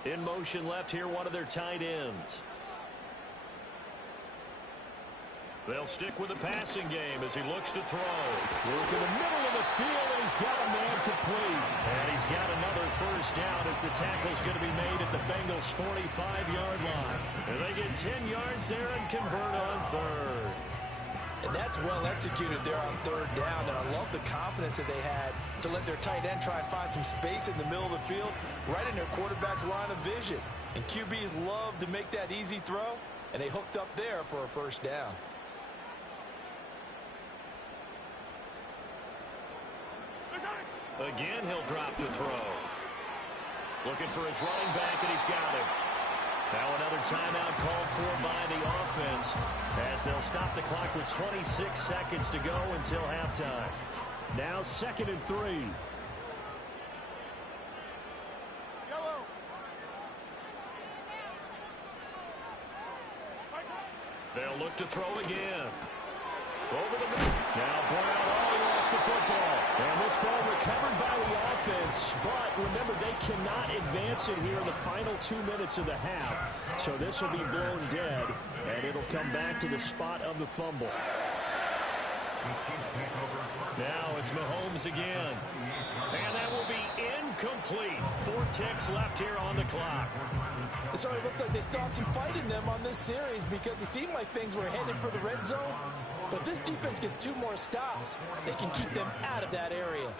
In motion left here, one of their tight ends. They'll stick with the passing game as he looks to throw. Work in the middle of the field, and he's got a man complete. And he's got another 1st down as the tackle's going to be made at the Bengals' 45-yard line. And they get 10 yards there and convert on 3rd. And that's well executed there on 3rd down. And I love the confidence that they had to let their tight end try and find some space in the middle of the field, right in their quarterback's line of vision. And QBs love to make that easy throw, and they hooked up there for a 1st down. Again, he'll drop to throw. Looking for his running back, and he's got him. Now another timeout called for by the offense, as they'll stop the clock with 26 seconds to go until halftime. Now 2nd and 3. Yellow. They'll look to throw again. Over the middle. Now Brown, he lost the football. And this ball recovered by the offense. But remember, they cannot advance it here in the final 2 minutes of the half. So this will be blown dead, and it'll come back to the spot of the fumble. Now it's Mahomes again. And that will be incomplete. 4 ticks left here on the clock. So it looks like they still have some fight in them on this series because it seemed like things were headed for the red zone. But if this defense gets 2 more stops, they can keep them out of that area.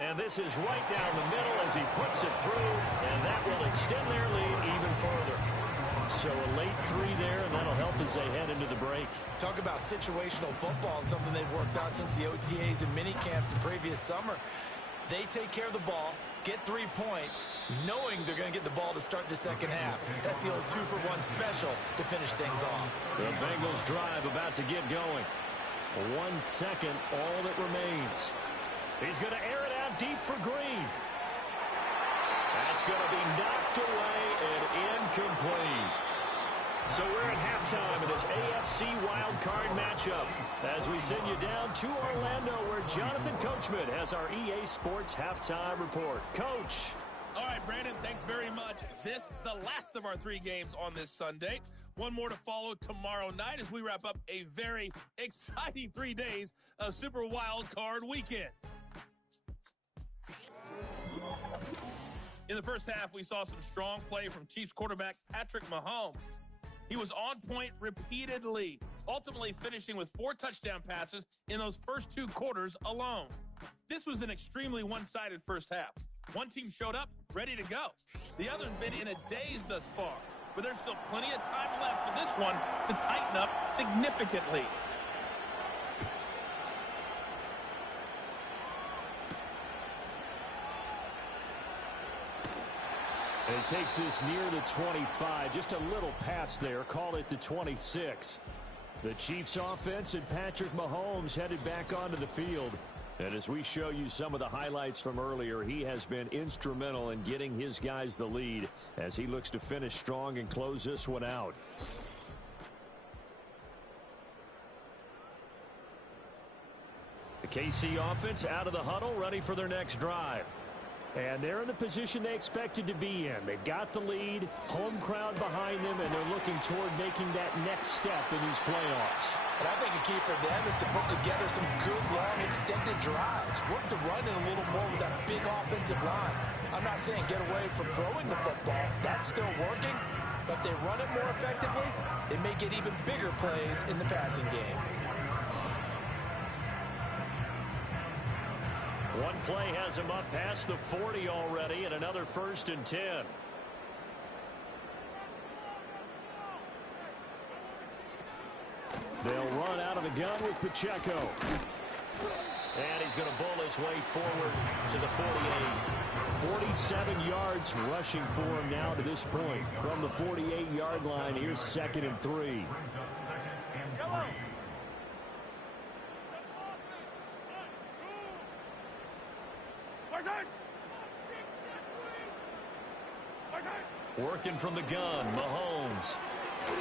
And this is right down the middle as he puts it through, and that will extend their lead even further. So a late 3 there, and that'll help as they head into the break. Talk about situational football and something they've worked on since the OTAs and mini camps the previous summer. They take care of the ball, get 3 points, knowing they're going to get the ball to start the second half. That's the old 2-for-1 special to finish things off. The Bengals drive about to get going. 1 second, all that remains. He's going to air it out deep for Green. That's going to be knocked away and incomplete. So we're at halftime of this AFC Wildcard matchup as we send you down to Orlando where Jonathan Coachman has our EA Sports halftime report. Coach. All right, Brandon, thanks very much. This, the last of our 3 games on this Sunday. 1 more to follow tomorrow night as we wrap up a very exciting 3 days of Super Wildcard weekend. In the first half, we saw some strong play from Chiefs quarterback Patrick Mahomes. He was on point repeatedly, ultimately finishing with 4 touchdown passes in those first 2 quarters alone. This was an extremely one-sided first half. One team showed up, ready to go. The other's been in a daze thus far, but there's still plenty of time left for this one to tighten up significantly. And it takes this near the 25, just a little pass there, call it the 26. The Chiefs offense and Patrick Mahomes headed back onto the field. And as we show you some of the highlights from earlier, he has been instrumental in getting his guys the lead as he looks to finish strong and close this one out. The KC offense out of the huddle, ready for their next drive. And they're in the position they expected to be in. They've got the lead, home crowd behind them, and they're looking toward making that next step in these playoffs. And I think a key for them is to put together some good, long, extended drives. Work the run in a little more with that big offensive line. I'm not saying get away from throwing the football. That's still working. But if they run it more effectively, they may get even bigger plays in the passing game. One play has him up past the 40 already, and another 1st and 10. They'll run out of the gun with Pacheco. And he's going to bull his way forward to the 48. 47 yards rushing for him now to this point. From the 48-yard line, here's 2nd and 3. Working from the gun, Mahomes.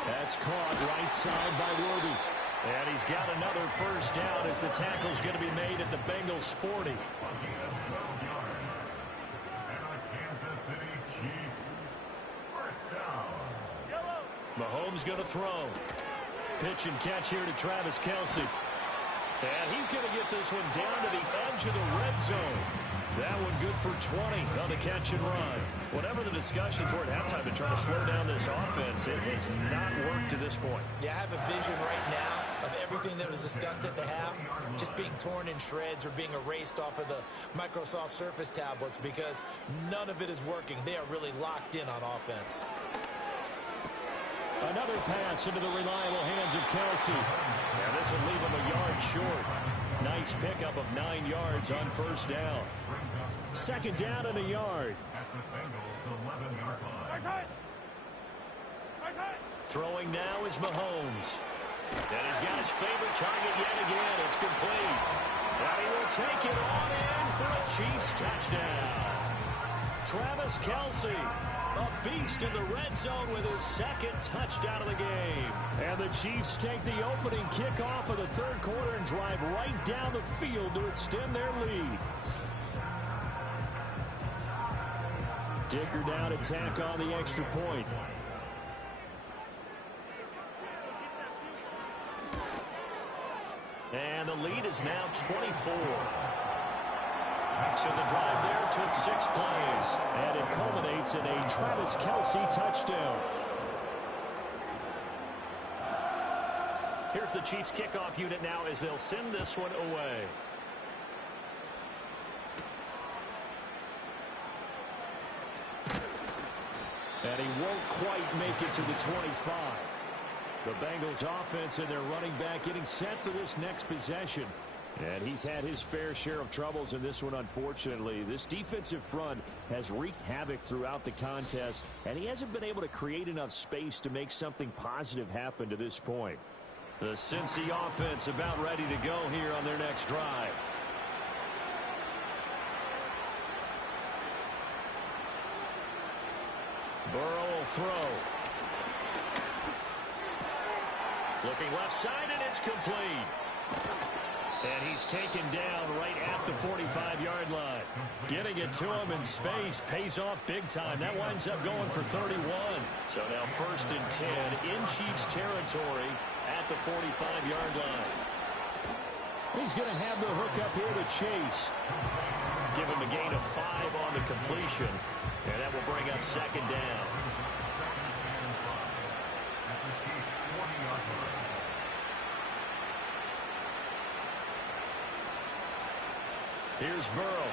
That's caught right side by Worthy. And he's got another 1st down as the tackle's going to be made at the Bengals' 40. Mahomes going to throw. Pitch and catch here to Travis Kelce. And he's going to get this one down to the edge of the red zone. That one good for 20 on the catch and run. Whatever the discussions were at halftime to try to slow down this offense, it has not worked to this point. Yeah, I have a vision right now of everything that was discussed at the half just being torn in shreds or being erased off of the Microsoft Surface tablets because none of it is working. They are really locked in on offense. Another pass into the reliable hands of Kelce. And this will leave him a yard short. Nice pickup of 9 yards on 1st down. 2nd down and a yard. Throwing now is Mahomes. And he's got his favorite target yet again. It's complete. And he will take it on in for a Chiefs touchdown. Travis Kelce. A beast in the red zone with his second touchdown of the game. And the Chiefs take the opening kickoff of the third quarter and drive right down the field to extend their lead. Dicker down to tack on the extra point. And the lead is now 24. So the drive there took 6 plays, and it culminates in a Travis Kelce touchdown. Here's the Chiefs kickoff unit now as they'll send this one away. And he won't quite make it to the 25. The Bengals offense and their running back getting set for this next possession. And he's had his fair share of troubles in this one, unfortunately. This defensive front has wreaked havoc throughout the contest, and he hasn't been able to create enough space to make something positive happen to this point. The Cincy offense about ready to go here on their next drive. Burrow will throw. Looking left side, and it's complete. And he's taken down right at the 45-yard line. Getting it to him in space pays off big time. That winds up going for 31. So now 1st and 10 in Chiefs territory at the 45-yard line. He's going to have the hook up here to Chase. Give him a gain of 5 on the completion. And that will bring up 2nd down. Here's Burrow.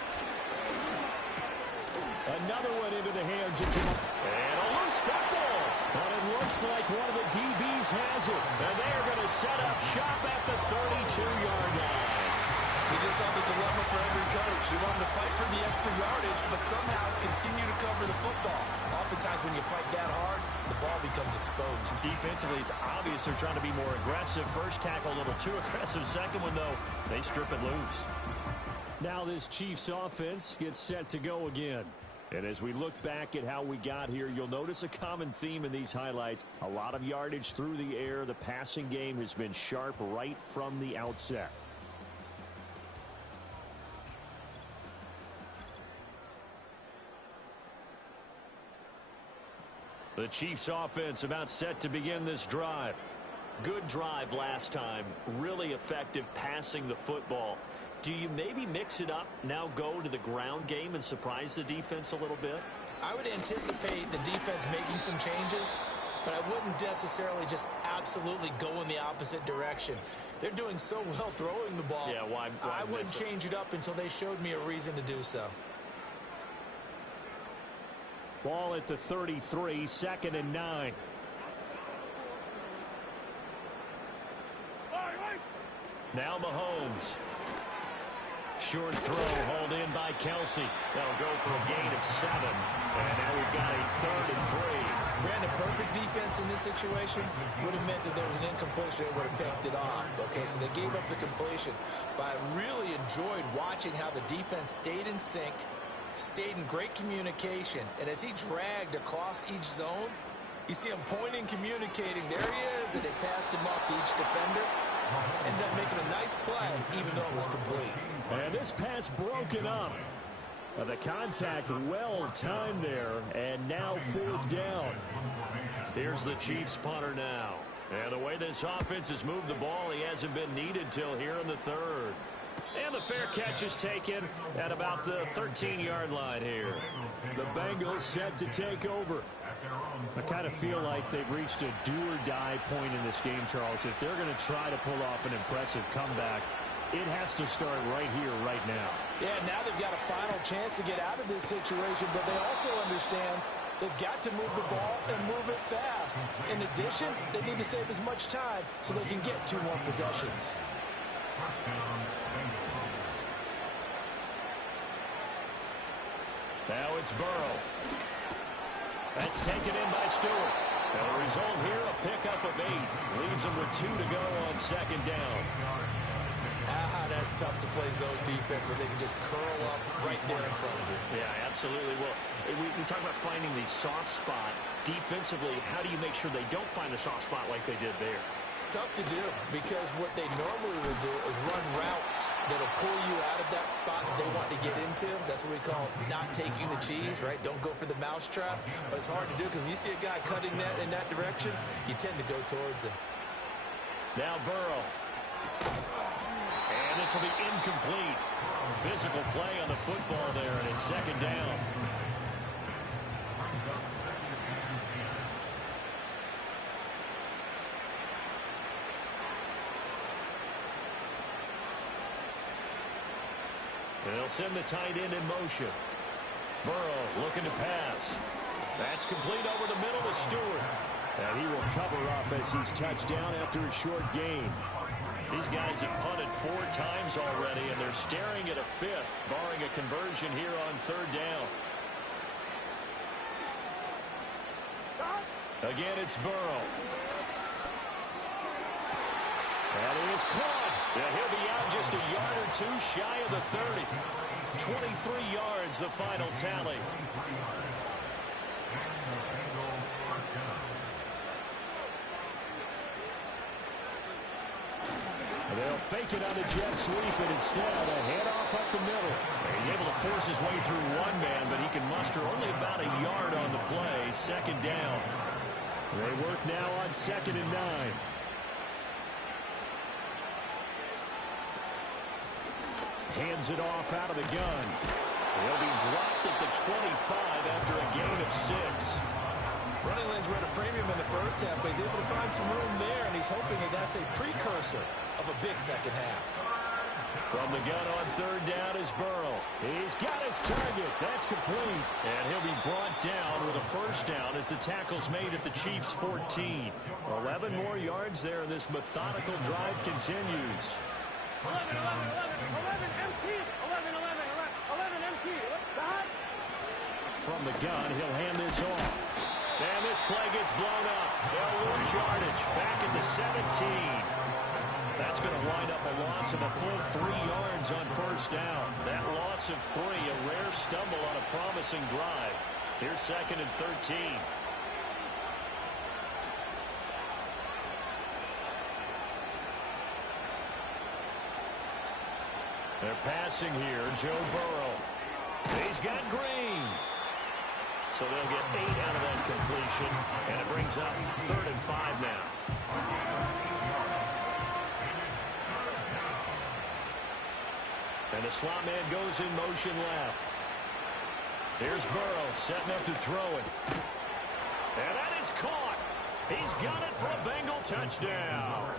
Another one into the hands of Jamal. And a loose football. But it looks like one of the DBs has it. And they are going to set up shop at the 32-yard line. We just saw the dilemma for every coach. You want them to fight for the extra yardage, but somehow continue to cover the football. Oftentimes when you fight that hard, the ball becomes exposed. Defensively, it's obvious they're trying to be more aggressive. First tackle a little too aggressive. Second one, though, they strip it loose. Now this Chiefs offense gets set to go again. And as we look back at how we got here, you'll notice a common theme in these highlights. A lot of yardage through the air. The passing game has been sharp right from the outset. The Chiefs offense about set to begin this drive. Good drive last time. Really effective passing the football. Do you maybe mix it up, now go to the ground game and surprise the defense a little bit? I would anticipate the defense making some changes, but I wouldn't necessarily just absolutely go in the opposite direction. They're doing so well throwing the ball. Yeah, why I wouldn't change it up until they showed me a reason to do so. Ball at the 33, 2nd and 9. Now Mahomes. Short throw hauled in by Kelce. That'll go for a gain of 7. And now we've got a 3rd and 3. Brandon, perfect defense in this situation would have meant that there was an incompletion that would have picked it off. Okay, so they gave up the completion. But I really enjoyed watching how the defense stayed in sync, stayed in great communication. And as he dragged across each zone, you see him pointing, communicating. There he is, and they passed him off to each defender. Ended up making a nice play, even though it was complete. And this pass broken up. The contact well timed there, and now 4th down. Here's the Chiefs punter now. And the way this offense has moved the ball, he hasn't been needed till here in the 3rd. And the fair catch is taken at about the 13-yard line here. The Bengals set to take over. I kind of feel like they've reached a do-or-die point in this game, Charles. If they're going to try to pull off an impressive comeback, it has to start right here, right now. Yeah, now they've got a final chance to get out of this situation, but they also understand they've got to move the ball and move it fast. In addition, they need to save as much time so they can get 2 more possessions. Now it's Burrow. That's taken in by Stewart. And the result here, a pickup of 8. Leaves him with 2 to go on 2nd down. that's tough to play zone defense when they can just curl up right there in front of you. Yeah, absolutely. Well, we talk about finding the soft spot. Defensively, how do you make sure they don't find the soft spot like they did there? Tough to do, because what they normally would do is run routes that'll pull you out of that spot that they want to get into. That's what we call not taking the cheese, right? Don't go for the mousetrap. But it's hard to do, because when you see a guy cutting that in that direction, you tend to go towards him. Now Burrow. And this will be incomplete. Physical play on the football there, and it's second down. And they'll send the tight end in motion. Burrow looking to pass. That's complete over the middle to Stewart. And he will cover up as he's touched down after a short gain. These guys have punted 4 times already, and they're staring at a 5th, barring a conversion here on third down. Again, it's Burrow. And he is caught. Yeah, he'll be out just a yard or 2 shy of the 30. 23 yards, the final tally. They'll fake it on the jet sweep, and instead a handoff up the middle. He's able to force his way through one man, but he can muster only about a yard on the play. Second down. They work now on 2nd and 9. Hands it off out of the gun. He'll be dropped at the 25 after a gain of 6. Running lanes were at a premium in the first half, but he's able to find some room there, and he's hoping that that's a precursor of a big second half. From the gun on third down is Burrow. He's got his target. That's complete. And he'll be brought down with a first down as the tackle's made at the Chiefs' 14. 11 more yards there, and this methodical drive continues. 11 empty. 11 empty. From the gun, he'll hand this off. And this play gets blown up. They'll lose yardage back at the 17. That's going to wind up a loss of a full 3 yards on first down. That loss of 3, a rare stumble on a promising drive. Here's 2nd and 13. They're passing here. Joe Burrow. He's got Green. So they'll get 8 out of that completion, and it brings up 3rd and 5 now. And the slot man goes in motion left. Here's Burrow setting up to throw it. And that is caught. He's got it for a Bengal touchdown.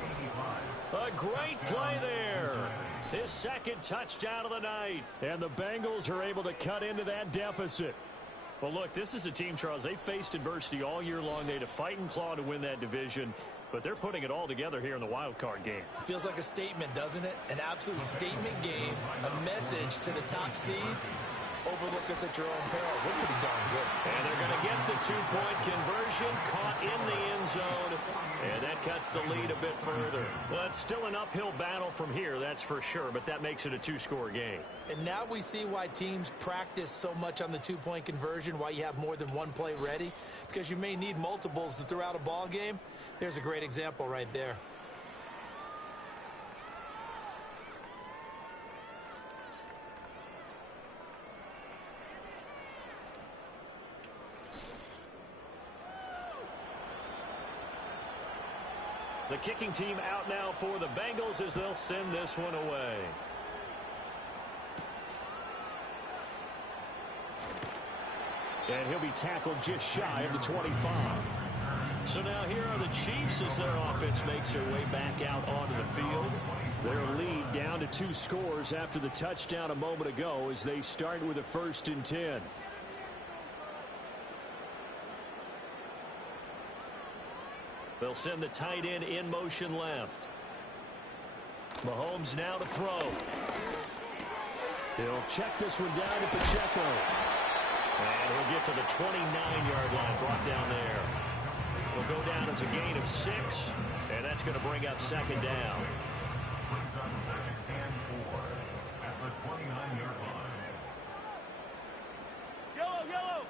A great play there. His 2nd touchdown of the night. And the Bengals are able to cut into that deficit. Well, look, this is a team, Charles. They faced adversity all year long. They had to fight and claw to win that division, but they're putting it all together here in the wild card game. Feels like a statement, doesn't it? An absolute statement game, a message to the top seeds. Overlook us at your own peril. We're pretty darn good. And they're going to get the 2-point conversion, caught in the end zone, and that cuts the lead a bit further. Well, it's still an uphill battle from here, that's for sure, but that makes it a 2-score game. And now we see why teams practice so much on the 2-point conversion, why you have more than one play ready, because you may need multiples throughout a ball game. There's a great example right there. The kicking team out now for the Bengals as they'll send this one away. And he'll be tackled just shy of the 25. So now here are the Chiefs as their offense makes their way back out onto the field. Their lead down to 2 scores after the touchdown a moment ago as they start with a 1st and 10. They'll send the tight end in motion left. Mahomes now to throw. He'll check this one down to Pacheco. And he'll get to the 29-yard line, brought down there. He'll go down as a gain of 6, and that's going to bring up 2nd down. Brings up second and 4 at the 29-yard line. Yellow, yellow.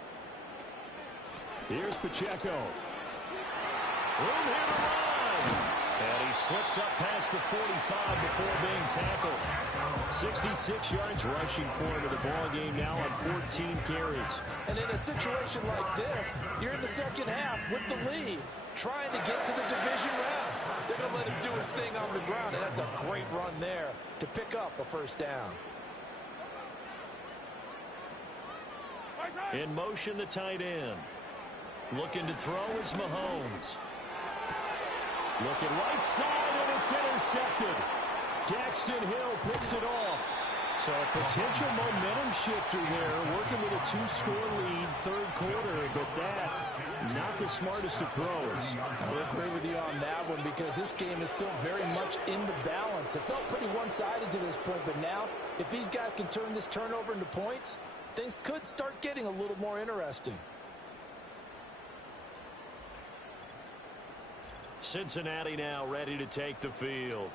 Here's Pacheco. Room here to run. And he slips up past the 45 before being tackled. 66 yards rushing for him to the ball game now on 14 carries. And in a situation like this, you're in the second half with the lead, trying to get to the division round. They're going to let him do his thing on the ground, and that's a great run there to pick up a first down. In motion, the tight end. Looking to throw is Mahomes. Looking right side, and it's intercepted. Daxton Hill picks it off. So a potential momentum shifter there, working with a 2-score lead, third quarter, but that, not the smartest of throws. I agree with you on that one because this game is still very much in the balance. It felt pretty one-sided to this point, but now, if these guys can turn this turnover into points, things could start getting a little more interesting. Cincinnati now ready to take the field.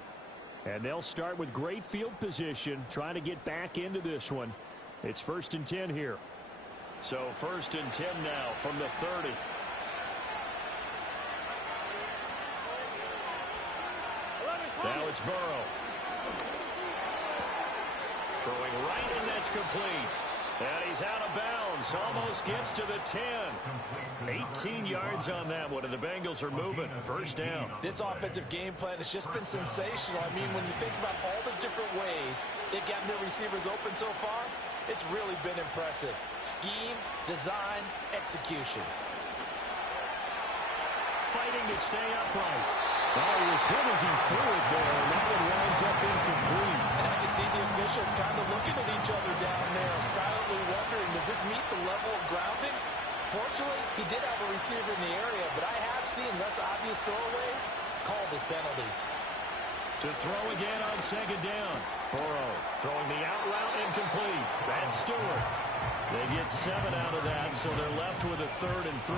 And they'll start with great field position, trying to get back into this one. It's 1st and 10 here. So 1st and 10 now from the 30. Now it's Burrow. Throwing right, and that's complete. And he's out of bounds. Almost gets to the 10. 18 yards on that one, and the Bengals are moving. First down. This offensive game plan has just been sensational. I mean, when you think about all the different ways they've gotten their receivers open so far, it's really been impressive. Scheme, design, execution. Fighting to stay upright. Oh, he was good as he threw it there, and that one winds up incomplete. And I can see the officials kind of looking at each other down there, silently wondering, does this meet the level of grounding? Fortunately, he did have a receiver in the area, but I have seen less obvious throwaways called as penalties. To throw again on second down. Burrow throwing the out route incomplete. That's Stewart. They get 7 out of that, so they're left with a 3rd and 3.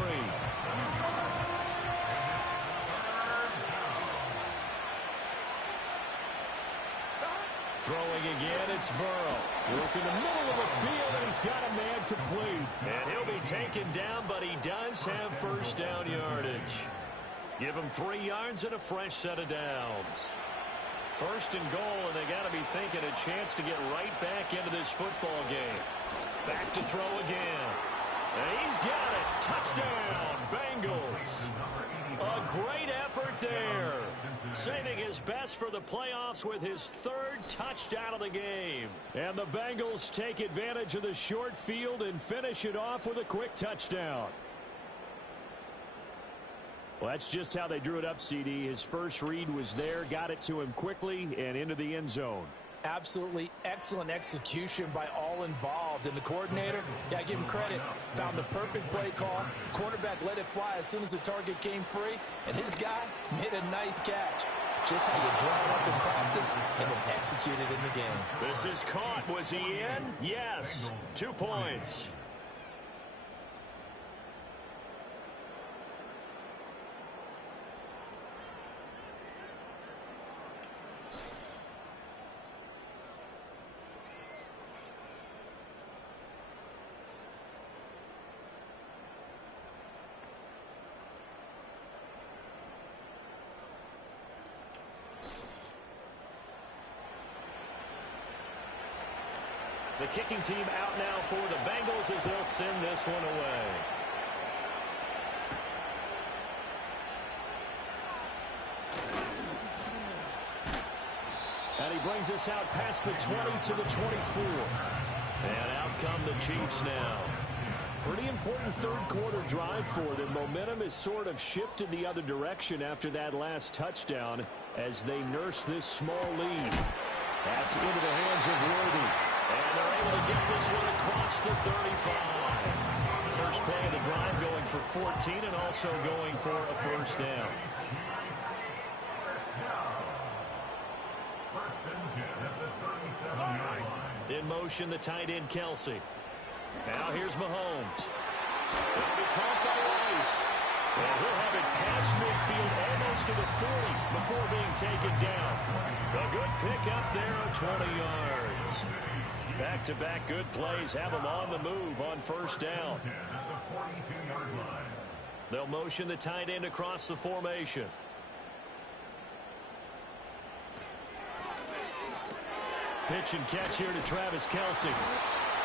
Throwing again, it's Burrow. Working the middle of the field, and he's got a man complete. And he'll be taken down, but he does have first down yardage. Give him 3 yards and a fresh set of downs. 1st and goal, and they got to be thinking a chance to get right back into this football game. Back to throw again. And he's got it. Touchdown, Bengals. A great effort there. Saving his best for the playoffs with his 3rd touchdown of the game. And the Bengals take advantage of the short field and finish it off with a quick touchdown. Well, that's just how they drew it up, CD. His first read was there, got it to him quickly, and into the end zone. Absolutely excellent execution by all involved. And the coordinator, yeah, give him credit, found the perfect play call. Quarterback let it fly as soon as the target came free, and his guy made a nice catch. Just how you draw it up in practice and then execute it in the game. This is caught. Was he in? Yes. 2 points. The kicking team out now for the Bengals as they'll send this one away. And he brings us out past the 20 to the 24. And out come the Chiefs now. Pretty important third quarter drive for them. Momentum has sort of shifted the other direction after that last touchdown as they nurse this small lead. That's into the hands of Worthy. And they're able to get this one across the 35. First play of the drive going for 14 and also going for a first down. In motion, the tight end, Kelsey. Now here's Mahomes. That'll be caught by Rice. And he'll have it past midfield almost to the 40 before being taken down. A good pickup there of 20 yards. Back-to-back good plays have them on the move on first down. They'll motion the tight end across the formation. Pitch and catch here to Travis Kelce.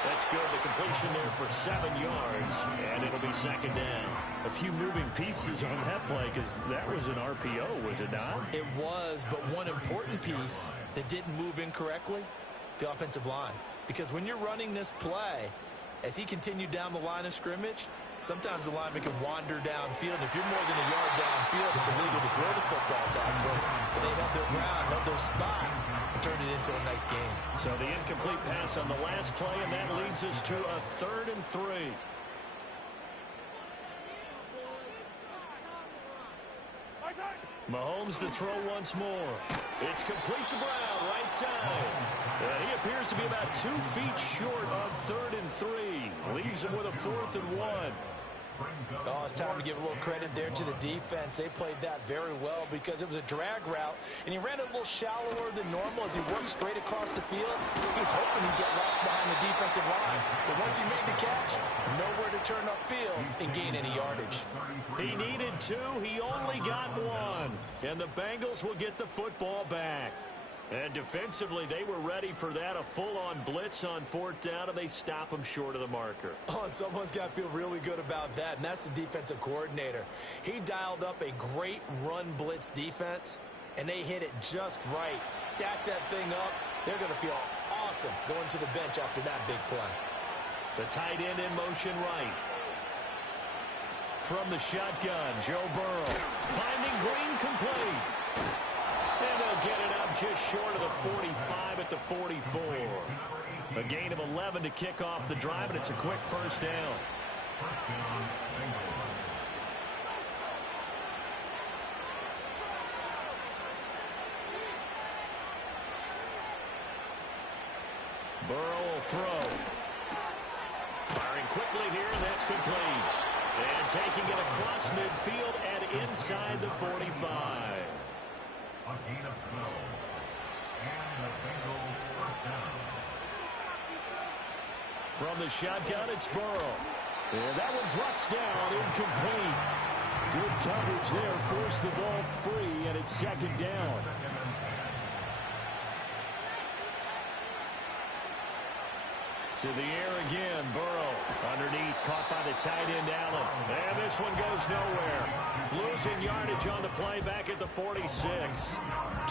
That's good. The completion there for 7 yards, and it'll be second down. A few moving pieces on that play because that was an RPO, was it not? It was, but one important piece that didn't move incorrectly, the offensive line. Because when you're running this play, as he continued down the line of scrimmage, sometimes the lineman can wander downfield. If you're more than a yard downfield, it's illegal to throw the football at that point. But they held their ground, held their spot, and turned it into a nice game. So the incomplete pass on the last play, and that leads us to a 3rd and 3. Mahomes to throw once more. It's complete to Brown, right side. And he appears to be about 2 feet short on 3rd and 3. Leaves him with a 4th and 1. Oh, it's time to give a little credit there to the defense. They played that very well because it was a drag route, and he ran it a little shallower than normal as he worked straight across the field. He was hoping he'd get lost behind the defensive line, but once he made the catch, nowhere to turn upfield and gain any yardage. He needed 2. He only got 1, and the Bengals will get the football back. And defensively, they were ready for that, a full-on blitz on 4th down, and they stop him short of the marker. Oh, and someone's got to feel really good about that, and that's the defensive coordinator. He dialed up a great run blitz defense, and they hit it just right. Stack that thing up. They're going to feel awesome going to the bench after that big play. The tight end in motion right. From the shotgun, Joe Burrow finding Green complete. And they'll get it up just short of the 45 at the 44. A gain of 11 to kick off the drive, and it's a quick first down. Burrow will throw. Firing quickly here, and that's complete. And taking it across midfield and inside the 45. A gain of 12. And the Bengals first down. From the shotgun, it's Burrow. And that one drops down, incomplete. Good coverage there, forced the ball free, and it's second down. To the air again, Burrow. Underneath, caught by the tight end, Allen. And this one goes nowhere. Losing yardage on the play back at the 46.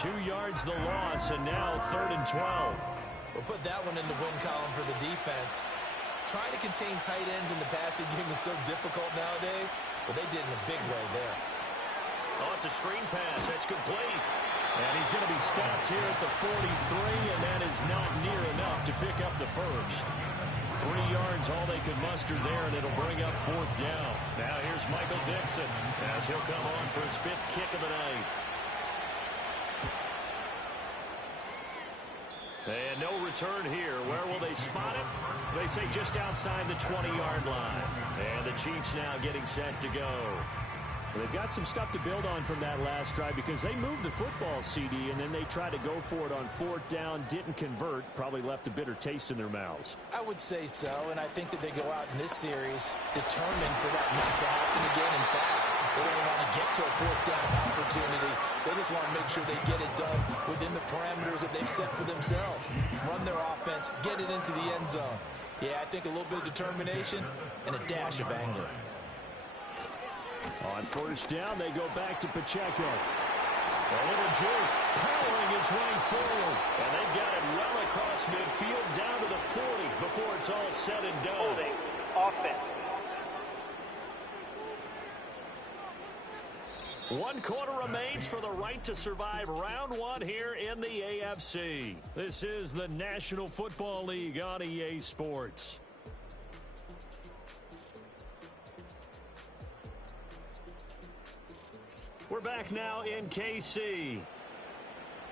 2 yards the loss, and now 3rd and 12. We'll put that one in the win column for the defense. Trying to contain tight ends in the passing game is so difficult nowadays, but they did in a big way there. Oh, it's a screen pass. That's complete. And he's going to be stopped here at the 43, and that is not near enough to pick up the first. 3 yards, all they could muster there, and it'll bring up 4th down. Now here's Michael Dixon as he'll come on for his 5th kick of the night. And no return here. Where will they spot it? They say just outside the 20-yard line. And the Chiefs now getting set to go. Well, they've got some stuff to build on from that last drive because they moved the football, CD, and then they tried to go for it on 4th down, didn't convert, probably left a bitter taste in their mouths. I would say so, and I think that they go out in this series determined for that not to happen again. In fact, they don't want to get to a 4th down opportunity. They just want to make sure they get it done within the parameters that they've set for themselves. Run their offense, get it into the end zone. Yeah, I think a little bit of determination and a dash of anger. On 1st down, they go back to Pacheco. A little juke, powering his way forward. And they've got it well across midfield, down to the 40 before it's all said and done. Holding offense. 1 quarter remains for the right to survive round 1 here in the AFC. This is the National Football League on EA Sports. We're back now in KC.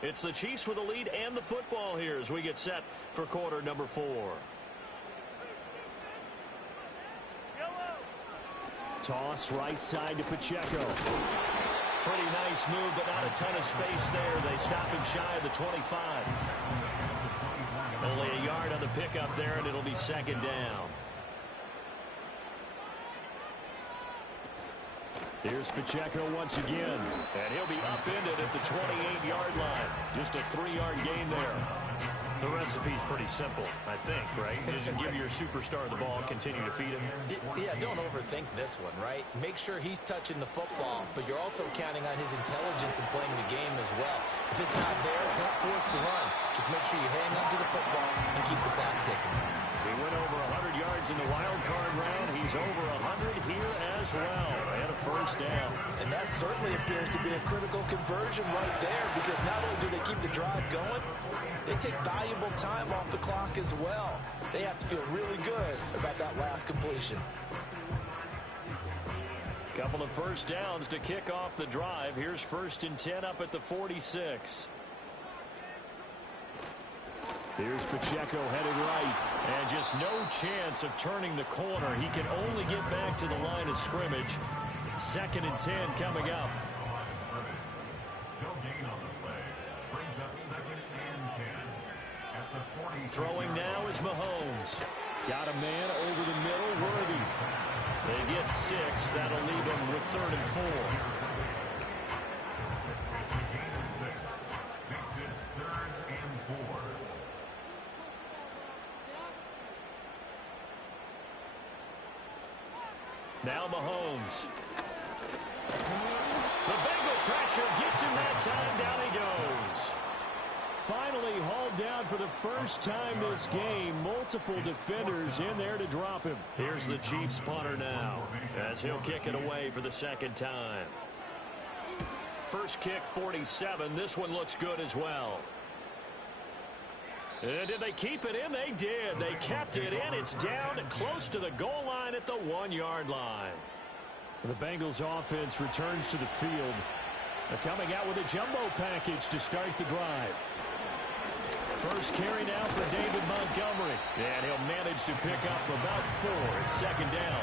It's the Chiefs with the lead and the football here as we get set for quarter number 4. Toss right side to Pacheco. Pretty nice move, but not a ton of space there. They stop him shy of the 25. Only a yard on the pickup there, and it'll be second down. Here's Pacheco once again. And he'll be upended at the 28-yard line. Just a 3-yard gain there. The recipe's pretty simple, I think, right? Just give your superstar the ball, continue to feed him. Yeah, don't overthink this one, right? Make sure he's touching the football, but you're also counting on his intelligence in playing the game as well. If it's not there, don't force the run. Just make sure you hang on to the football and keep the clock ticking. He went over 100 yards in the wild card round. He's over 100 here as well. And a first down. And that certainly appears to be a critical conversion right there, because not only do they keep the drive going, they take valuable time off the clock as well. They have to feel really good about that last completion. Couple of first downs to kick off the drive. Here's 1st and 10 up at the 46. Here's Pacheco headed right. And just no chance of turning the corner. He can only get back to the line of scrimmage. 2nd and 10 coming up. Throwing now is Mahomes. Got a man over the middle, Worthy. They get 6. That'll leave them with 3rd and 4. Now Mahomes. The Bengal pressure gets him that time. Down he goes. Finally hauled down for the first time this game. Multiple defenders in there to drop him. Here's the Chiefs punter now, as he'll kick it away for the 2nd time. First kick, 47. This one looks good as well. And did they keep it in? They did. They kept it in. It's down close to the goal line at the 1-yard line. The Bengals offense returns to the field. They're coming out with a jumbo package to start the drive. First carry now for David Montgomery. And he'll manage to pick up about 4. It's 2nd down.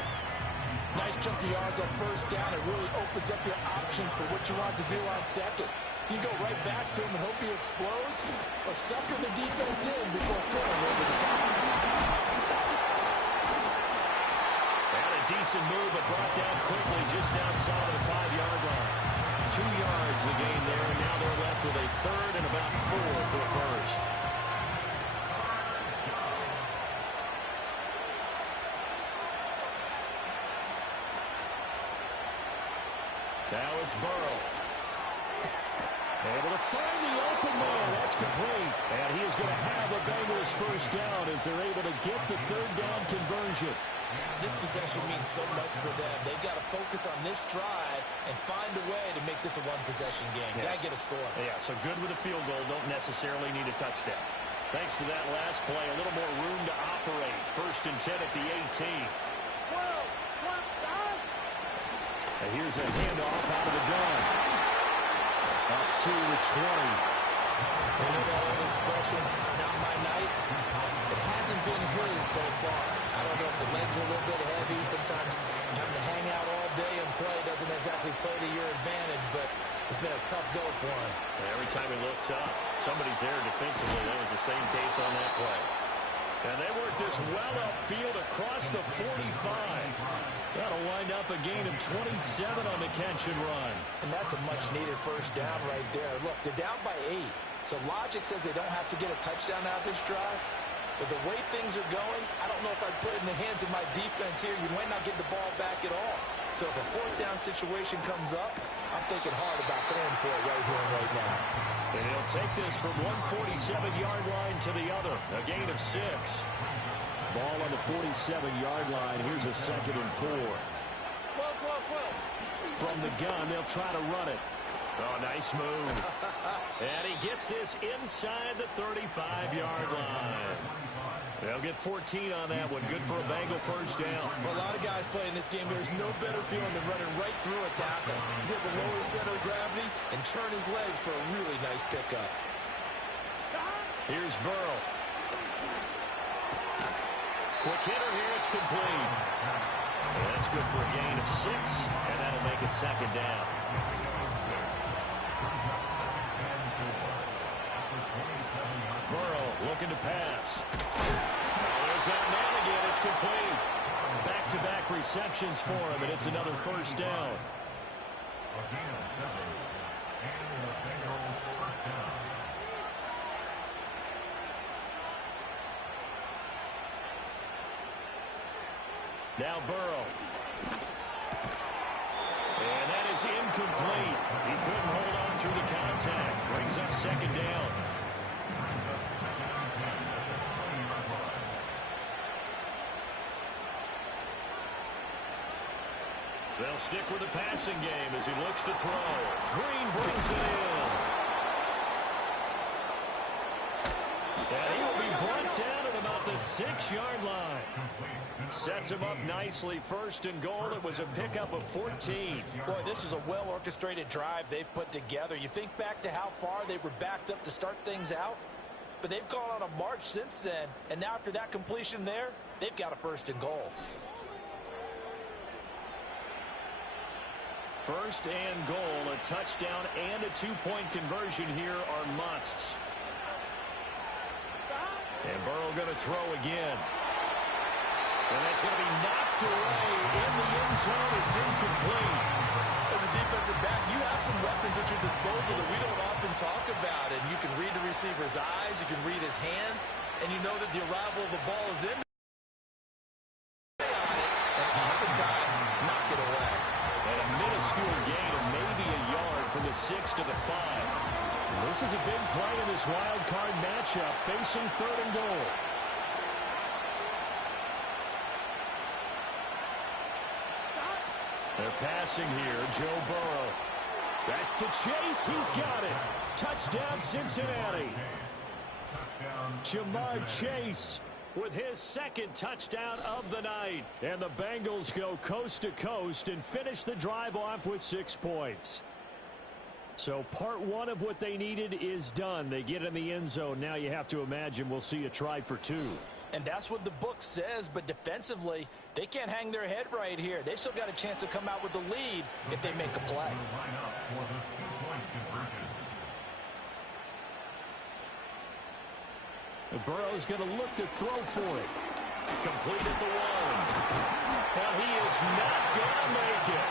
Nice chunk of yards on 1st down. It really opens up your options for what you want to do on 2nd. You go right back to him and hope he explodes, or sucker the defense in before throwing over the top. And a decent move, but brought down quickly just outside of the 5-yard line. 2 yards the gain there, and now they're left with a 3rd and about 4 for a first. Now it's Burrow. Able to find the open man. That's complete. And he is going to have a Bengals first down as they're able to get the 3rd down conversion. This possession means so much for them. They've got to focus on this drive and find a way to make this a one-possession game. Yes. Got to get a score. Yeah, so good with a field goal. Don't necessarily need a touchdown. Thanks to that last play, a little more room to operate. 1st and 10 at the 18. And here's a handoff out of the gun. Up to the 20. You know that old expression, it's not my night? It hasn't been his so far. I don't know if the legs are a little bit heavy. Sometimes having to hang out all day and play doesn't exactly play to your advantage, but it's been a tough go for him. Every time he looks up, somebody's there defensively. That was the same case on that play. And they work this well upfield across the 45. That'll wind up a gain of 27 on the catch and run. And that's a much-needed first down right there. Look, they're down by 8. So logic says they don't have to get a touchdown out of this drive. But the way things are going, I don't know if I'd put it in the hands of my defense here. You might not get the ball back at all. So if a 4th down situation comes up, I'm thinking hard about going for it right here and right now. And he'll take this from one 47-yard line to the other. A gain of 6. Ball on the 47-yard line. Here's a 2nd and 4. From the gun, they'll try to run it. Oh, nice move. And he gets this inside the 35-yard line. They'll get 14 on that one. Good for a Bengal first down. For a lot of guys playing this game, there's no better feeling than running right through a tackle. He's able to lower his center of gravity and turn his legs for a really nice pickup. Here's Burrow. Quick hitter here. It's complete. And that's good for a gain of 6, and that'll make it second down. Burrow looking to pass. There's that man again. It's complete. Back-to-back receptions for him, and it's another first down. A gain of 7, and the Bengals first down. Now Burrow. And that is incomplete. He couldn't hold on through the contact. Brings up second down. They'll stick with the passing game as he looks to throw. Green brings it in. And he will be brought down at about the 6-yard line. Sets him up nicely. First and goal. It was a pickup of 14. Boy, this is a well-orchestrated drive they've put together. You think back to how far they were backed up to start things out, but they've gone on a march since then, and now after that completion there, they've got a first and goal. First and goal, a touchdown and a 2-point conversion here are musts. And Burrow going to throw again. And that's going to be knocked away in the end zone. It's incomplete. As a defensive back, you have some weapons at your disposal that we don't often talk about. And you can read the receiver's eyes, you can read his hands, and you know that the arrival of the ball is in. And oftentimes, knock it away. And a minuscule gain of maybe a yard from the 6 to the 5. This is a big play in this wild card matchup, facing third and goal. They're passing here, Joe Burrow. That's to Chase. He's got it. Touchdown, Cincinnati. Jamar Chase with his second touchdown of the night. And the Bengals go coast to coast and finish the drive off with 6 points. So part one of what they needed is done. They get in the end zone. Now you have to imagine we'll see a try for 2. And that's what the book says, but defensively, they can't hang their head right here. They've still got a chance to come out with the lead if they make a play. Burrow's going to look to throw for it. Completed the 1. Now he is not going to make it.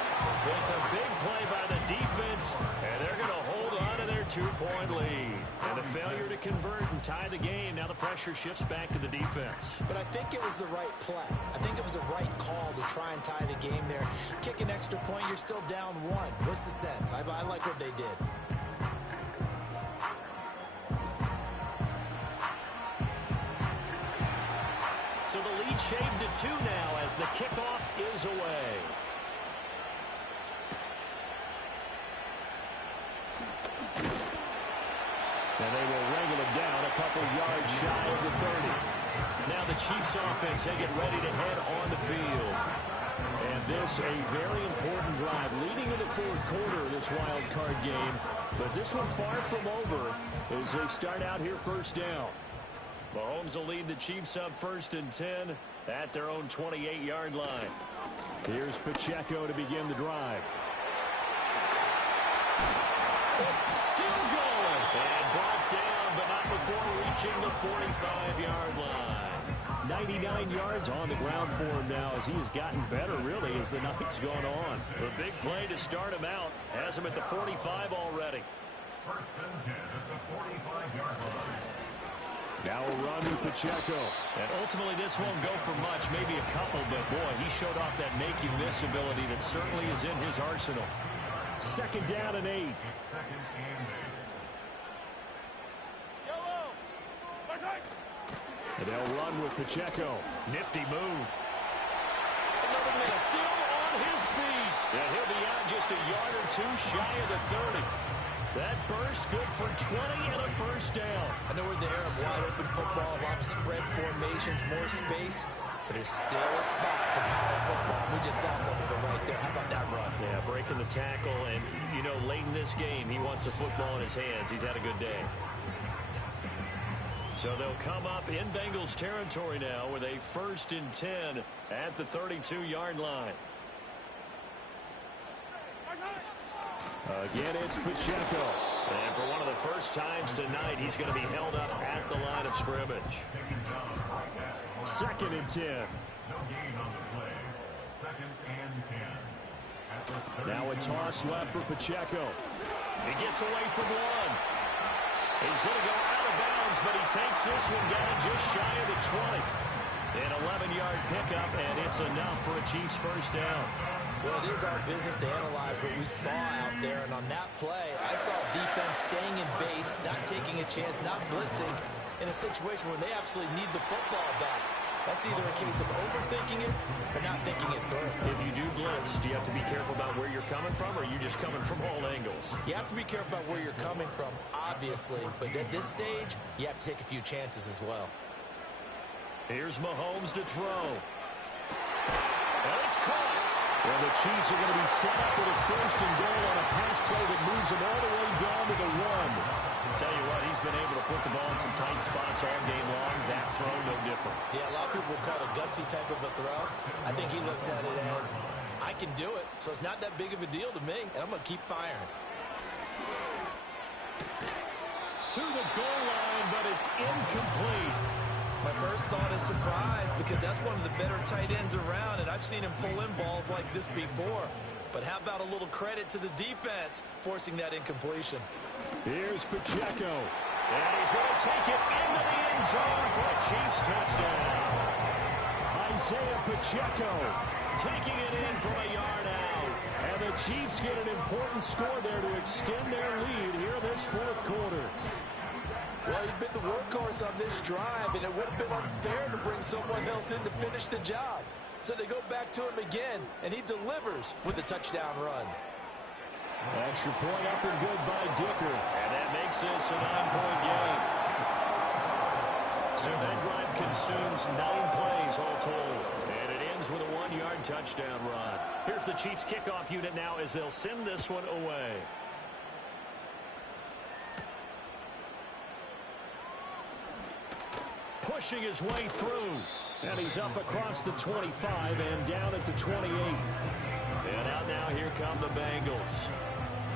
It's a big play by the defense, and they're going to hold on to their 2-point lead. And a failure to convert and tie the game. Now the pressure shifts back to the defense. But I think it was the right play. I think it was the right call to try and tie the game there. Kick an extra point, you're still down 1. What's the sense? I like what they did. So the lead shaved to 2 now as the kickoff is away. And they will wrangle him down a couple yards shy of the 30. Now the Chiefs offense, they get ready to head on the field. And this a very important drive leading in the fourth quarter of this wild card game. But this one far from over as they start out here first down. Mahomes will lead the Chiefs up 1st and 10 at their own 28-yard line. Here's Pacheco to begin the drive. Still going. And brought down, but not before reaching the 45-yard line. 99 yards on the ground for him now as he has gotten better, really, as the night's gone on. The big play to start him out has him at the 45 already. 1st and 10 at the 45-yard line. Now a run with Pacheco. And ultimately this won't go for much, maybe a couple, but boy, he showed off that make-you-miss ability that certainly is in his arsenal. 2nd down and 8. And they'll run with Pacheco. Nifty move. Another miss. Still on his feet. And he'll be out just a yard or 2 shy of the 30. That burst good for 20 and a first down. I know we're in the era of wide-open football, a lot of spread formations, more space, but there's still a spot for power football. We just saw some of it right there. How about that run? Yeah, breaking the tackle, and, you know, late in this game, he wants the football in his hands. He's had a good day. So they'll come up in Bengals territory now with a 1st and 10 at the 32-yard line. Again, it's Pacheco. And for one of the first times tonight, he's going to be held up at the line of scrimmage. 2nd and 10. No gain on the play. 2nd and 10. Now a toss left for Pacheco. He gets away from one. He's going to go out of bounds, but he takes this one down just shy of the 20. An 11-yard pickup, and it's enough for a Chiefs first down. Well, it is our business to analyze what we saw out there, and on that play, I saw defense staying in base, not taking a chance, not blitzing, in a situation where they absolutely need the football back. That's either a case of overthinking it or not thinking it through. If you do blitz, do you have to be careful about where you're coming from, or are you just coming from all angles? You have to be careful about where you're coming from, obviously, but at this stage, you have to take a few chances as well. Here's Mahomes to throw. And it's caught. Well, the Chiefs are going to be set up with a 1st and goal on a pass play that moves them all the way down to the 1. Tell you what, he's been able to put the ball in some tight spots all game long. That throw, no different. Yeah, a lot of people would call it a gutsy type of a throw. I think he looks at it as, I can do it, so it's not that big of a deal to me, and I'm going to keep firing. To the goal line, but it's incomplete. My first thought is surprise, because that's one of the better tight ends around, and I've seen him pull in balls like this before. But how about a little credit to the defense forcing that incompletion? Here's Pacheco. And he's going to take it into the end zone for a Chiefs touchdown. Isaiah Pacheco Taking it in from a yard out. And the Chiefs get an important score there to extend their lead here in this 4th quarter. Well, he'd been the workhorse on this drive, and it would have been unfair to bring someone else in to finish the job. So they go back to him again, and he delivers with a touchdown run. Extra point up and good by Dicker. And that makes this a 9-point game. So that drive consumes 9 plays all told. And it ends with a 1-yard touchdown run. Here's the Chiefs kickoff unit now as they'll send this one away. Pushing his way through. And he's up across the 25 and down at the 28. And out now, here come the Bengals.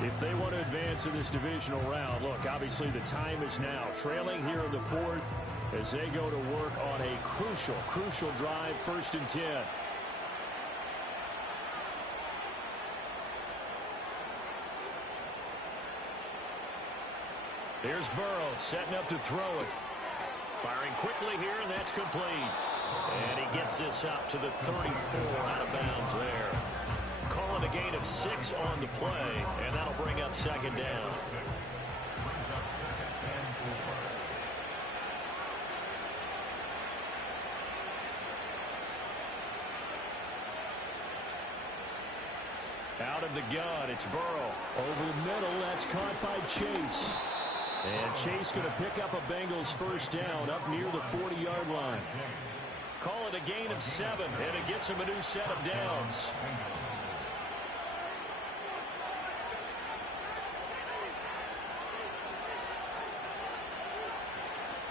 If they want to advance in this divisional round, look, obviously the time is now. Trailing here in the 4th as they go to work on a crucial drive, 1st and 10. Here's Burrow setting up to throw it. Firing quickly here, and that's complete. And he gets this up to the 34 out of bounds there. Calling a gain of 6 on the play, and that'll bring up 2nd down. Out of the gun, it's Burrow. Over the middle, that's caught by Chase. And Chase going to pick up a Bengals 1st down up near the 40-yard line. Call it a gain of 7, and it gets him a new set of downs.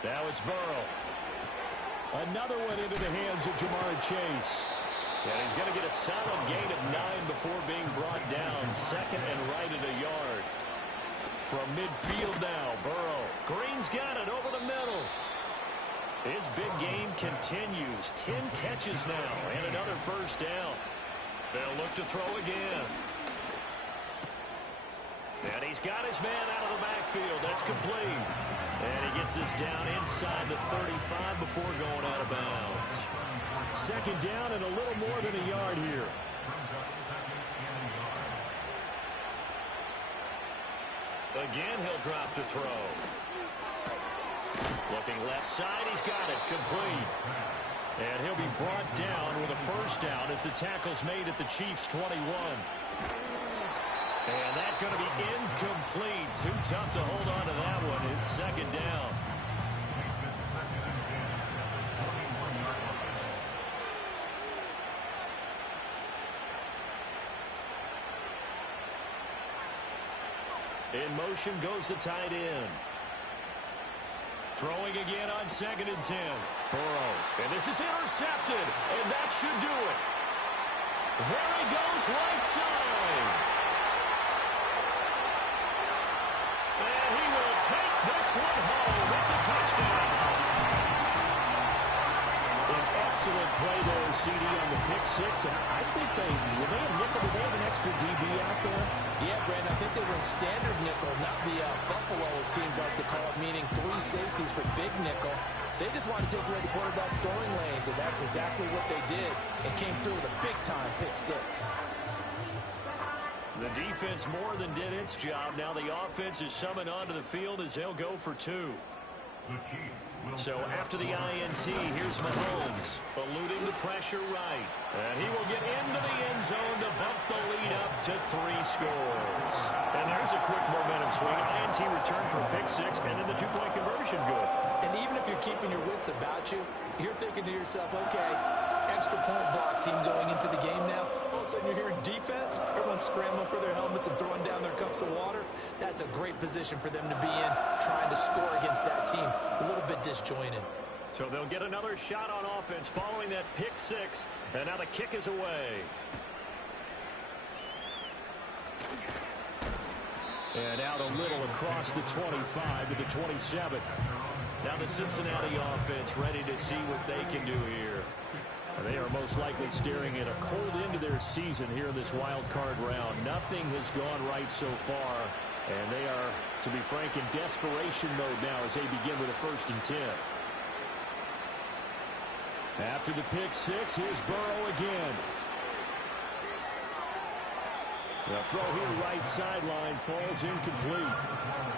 Now it's Burrow. Another one into the hands of Jamar Chase. And he's going to get a solid gain of 9 before being brought down. 2nd and right at a yard. From midfield now, Burrow. Green's got it over the middle. His big game continues. 10 catches now and another 1st down. They'll look to throw again. And he's got his man out of the backfield. That's complete. And he gets this down inside the 35 before going out of bounds. 2nd down and a little more than a yard here. Again, he'll drop to throw. Looking left side, he's got it, complete. And he'll be brought down with a 1st down as the tackle's made at the Chiefs' 21. And that's going to be incomplete. Too tough to hold on to that one. It's 2nd down. In motion goes the tight end. Throwing again on 2nd and 10. Burrow. And this is intercepted. And that should do it. There he goes, right side. And he will take this one home. It's a touchdown. An excellent play there, CD, on the pick six. And I think did they have an extra DB out there? Yeah, Brandon, I think they were in standard nickel, not the Buffalo, as teams like to call it, meaning 3 safeties for big nickel. They just want to take away the quarterback's throwing lanes, and that's exactly what they did, and came through with a big-time pick six. The defense more than did its job. Now the offense is summoned onto the field as they'll go for 2. So after the INT, here's Mahomes, eluding the pressure right. And he will get into the end zone to bump the lead up to 3 scores. And there's a quick momentum swing. INT return for a pick six, and then the 2-point conversion good. And even if you're keeping your wits about you, you're thinking to yourself, okay, extra point block team going into the game now. All of a sudden you're hearing defense. Everyone's scrambling for their helmets and throwing down their cups of water. That's a great position for them to be in, trying to score against that team. A little bit disjointed. So they'll get another shot on offense following that pick six. And now the kick is away. And out a little across the 25 to the 27. Now the Cincinnati offense ready to see what they can do here. They are most likely staring at a cold end to their season here in this wild card round. Nothing has gone right so far, and they are, to be frank, in desperation mode now as they begin with a 1st and 10. After the pick six, here's Burrow again. The throw here right sideline falls incomplete.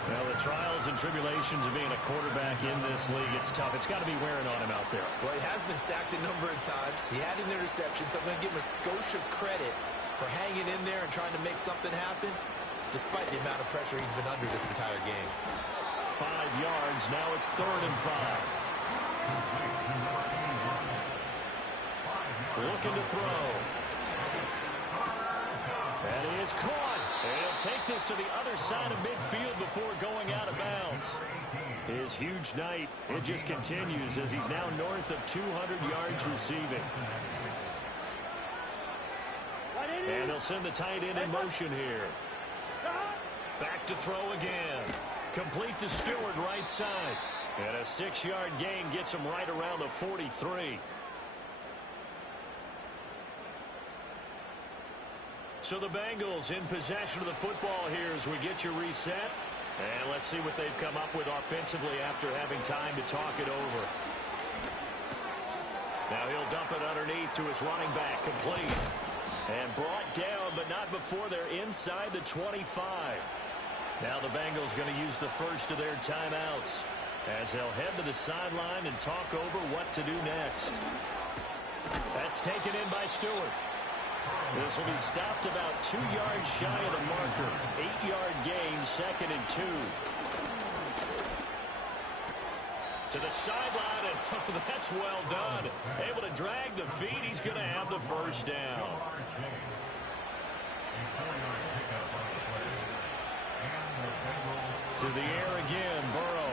Well, the trials and tribulations of being a quarterback in this league, it's tough. It's got to be wearing on him out there. Well, he has been sacked a number of times. He had an interception, so I'm going to give him a skosh of credit for hanging in there and trying to make something happen, despite the amount of pressure he's been under this entire game. 5 yards. Now it's 3rd and 5. Looking to throw. And he is caught. And he'll take this to the other side of midfield before going out of bounds. His huge night, it just continues as he's now north of 200 yards receiving. And they'll send the tight end in motion here. Back to throw again. Complete to Stewart right side. And a 6-yard gain gets him right around the 43. So the Bengals in possession of the football here as we get you reset. And let's see what they've come up with offensively after having time to talk it over. Now he'll dump it underneath to his running back, complete. And brought down, but not before they're inside the 25. Now the Bengals going to use the first of their timeouts as they'll head to the sideline and talk over what to do next. That's taken in by Stewart. This will be stopped about 2 yards shy of the marker. 8-yard gain, 2nd and 2. To the sideline, and oh, that's well done. Able to drag the feet. He's going to have the first down. To the air again, Burrow.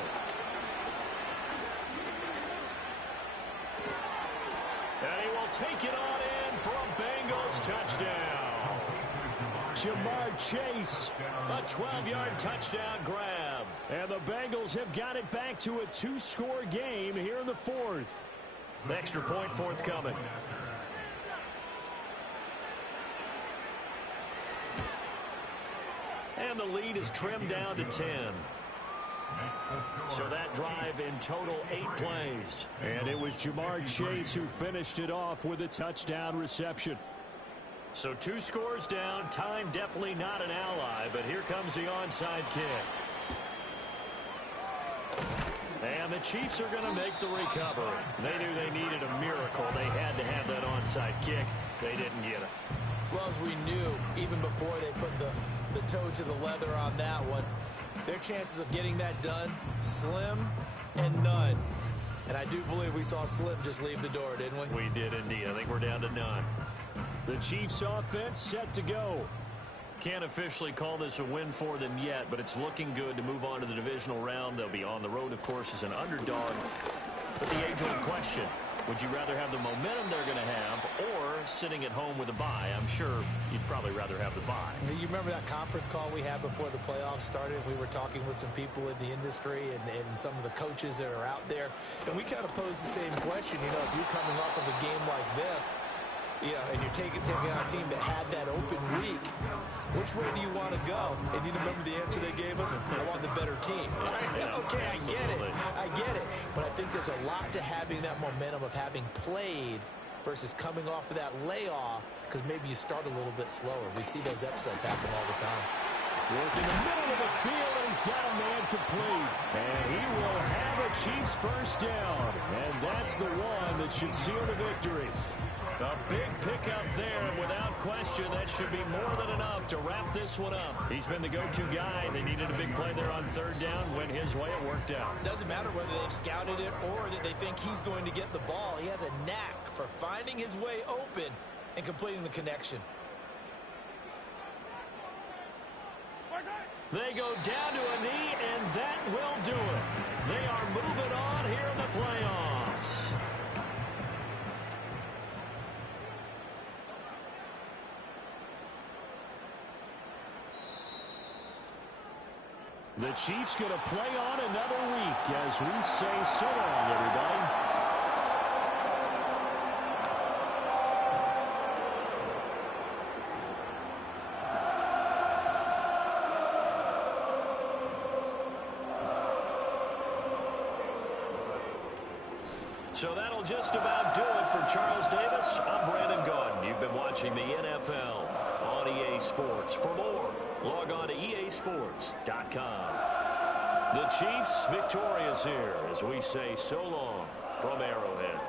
And he will take it on in for a Bengals touchdown. Jamar Chase, a 12-yard touchdown grab. And the Bengals have got it back to a 2-score game here in the 4th. The extra point forthcoming. And the lead is trimmed down to 10. So that drive in total 8 plays. And it was Jamar Chase who finished it off with a touchdown reception. So 2 scores down. Time definitely not an ally, but here comes the onside kick. And the Chiefs are going to make the recovery. They knew they needed a miracle. They had to have that onside kick. They didn't get it. Well, as we knew, even before they put the toe to the leather on that one, their chances of getting that done, slim and none. And I do believe we saw Slim just leave the door, didn't we? We did indeed. I think we're down to none. The Chiefs offense set to go. Can't officially call this a win for them yet, but it's looking good to move on to the divisional round. They'll be on the road, of course, as an underdog. But the age-old question, would you rather have the momentum they're going to have or sitting at home with a bye? I'm sure you'd probably rather have the bye. You remember that conference call we had before the playoffs started? We were talking with some people in the industry and some of the coaches that are out there. And we kind of posed the same question. You know, if you're coming off of a game like this, you know, and you're taking on a team that had that open week, which way do you want to go? And you remember the answer they gave us? I want the better team. Yeah, okay, absolutely. I get it. But I think there's a lot to having that momentum of having played versus coming off of that layoff, because maybe you start a little bit slower. We see those upsets happen all the time. Work in the middle of the field, and he's got a man complete. And he will have a Chiefs first down. And that's the one that should seal the victory. A big pickup there, and without question, that should be more than enough to wrap this one up. He's been the go-to guy. They needed a big play there on third down. Went his way, it worked out. Doesn't matter whether they've scouted it or that they think he's going to get the ball. He has a knack for finding his way open and completing the connection. They go down to a knee, and that will do it. They are moving on here in the playoffs. The Chiefs going to play on another week as we say so long, everybody. So that'll just about do it for Charles Davis. I'm Brandon Gaudin. You've been watching the NFL on EA Sports. For more, log on to easports.com. The Chiefs victorious here as we say so long from Arrowhead.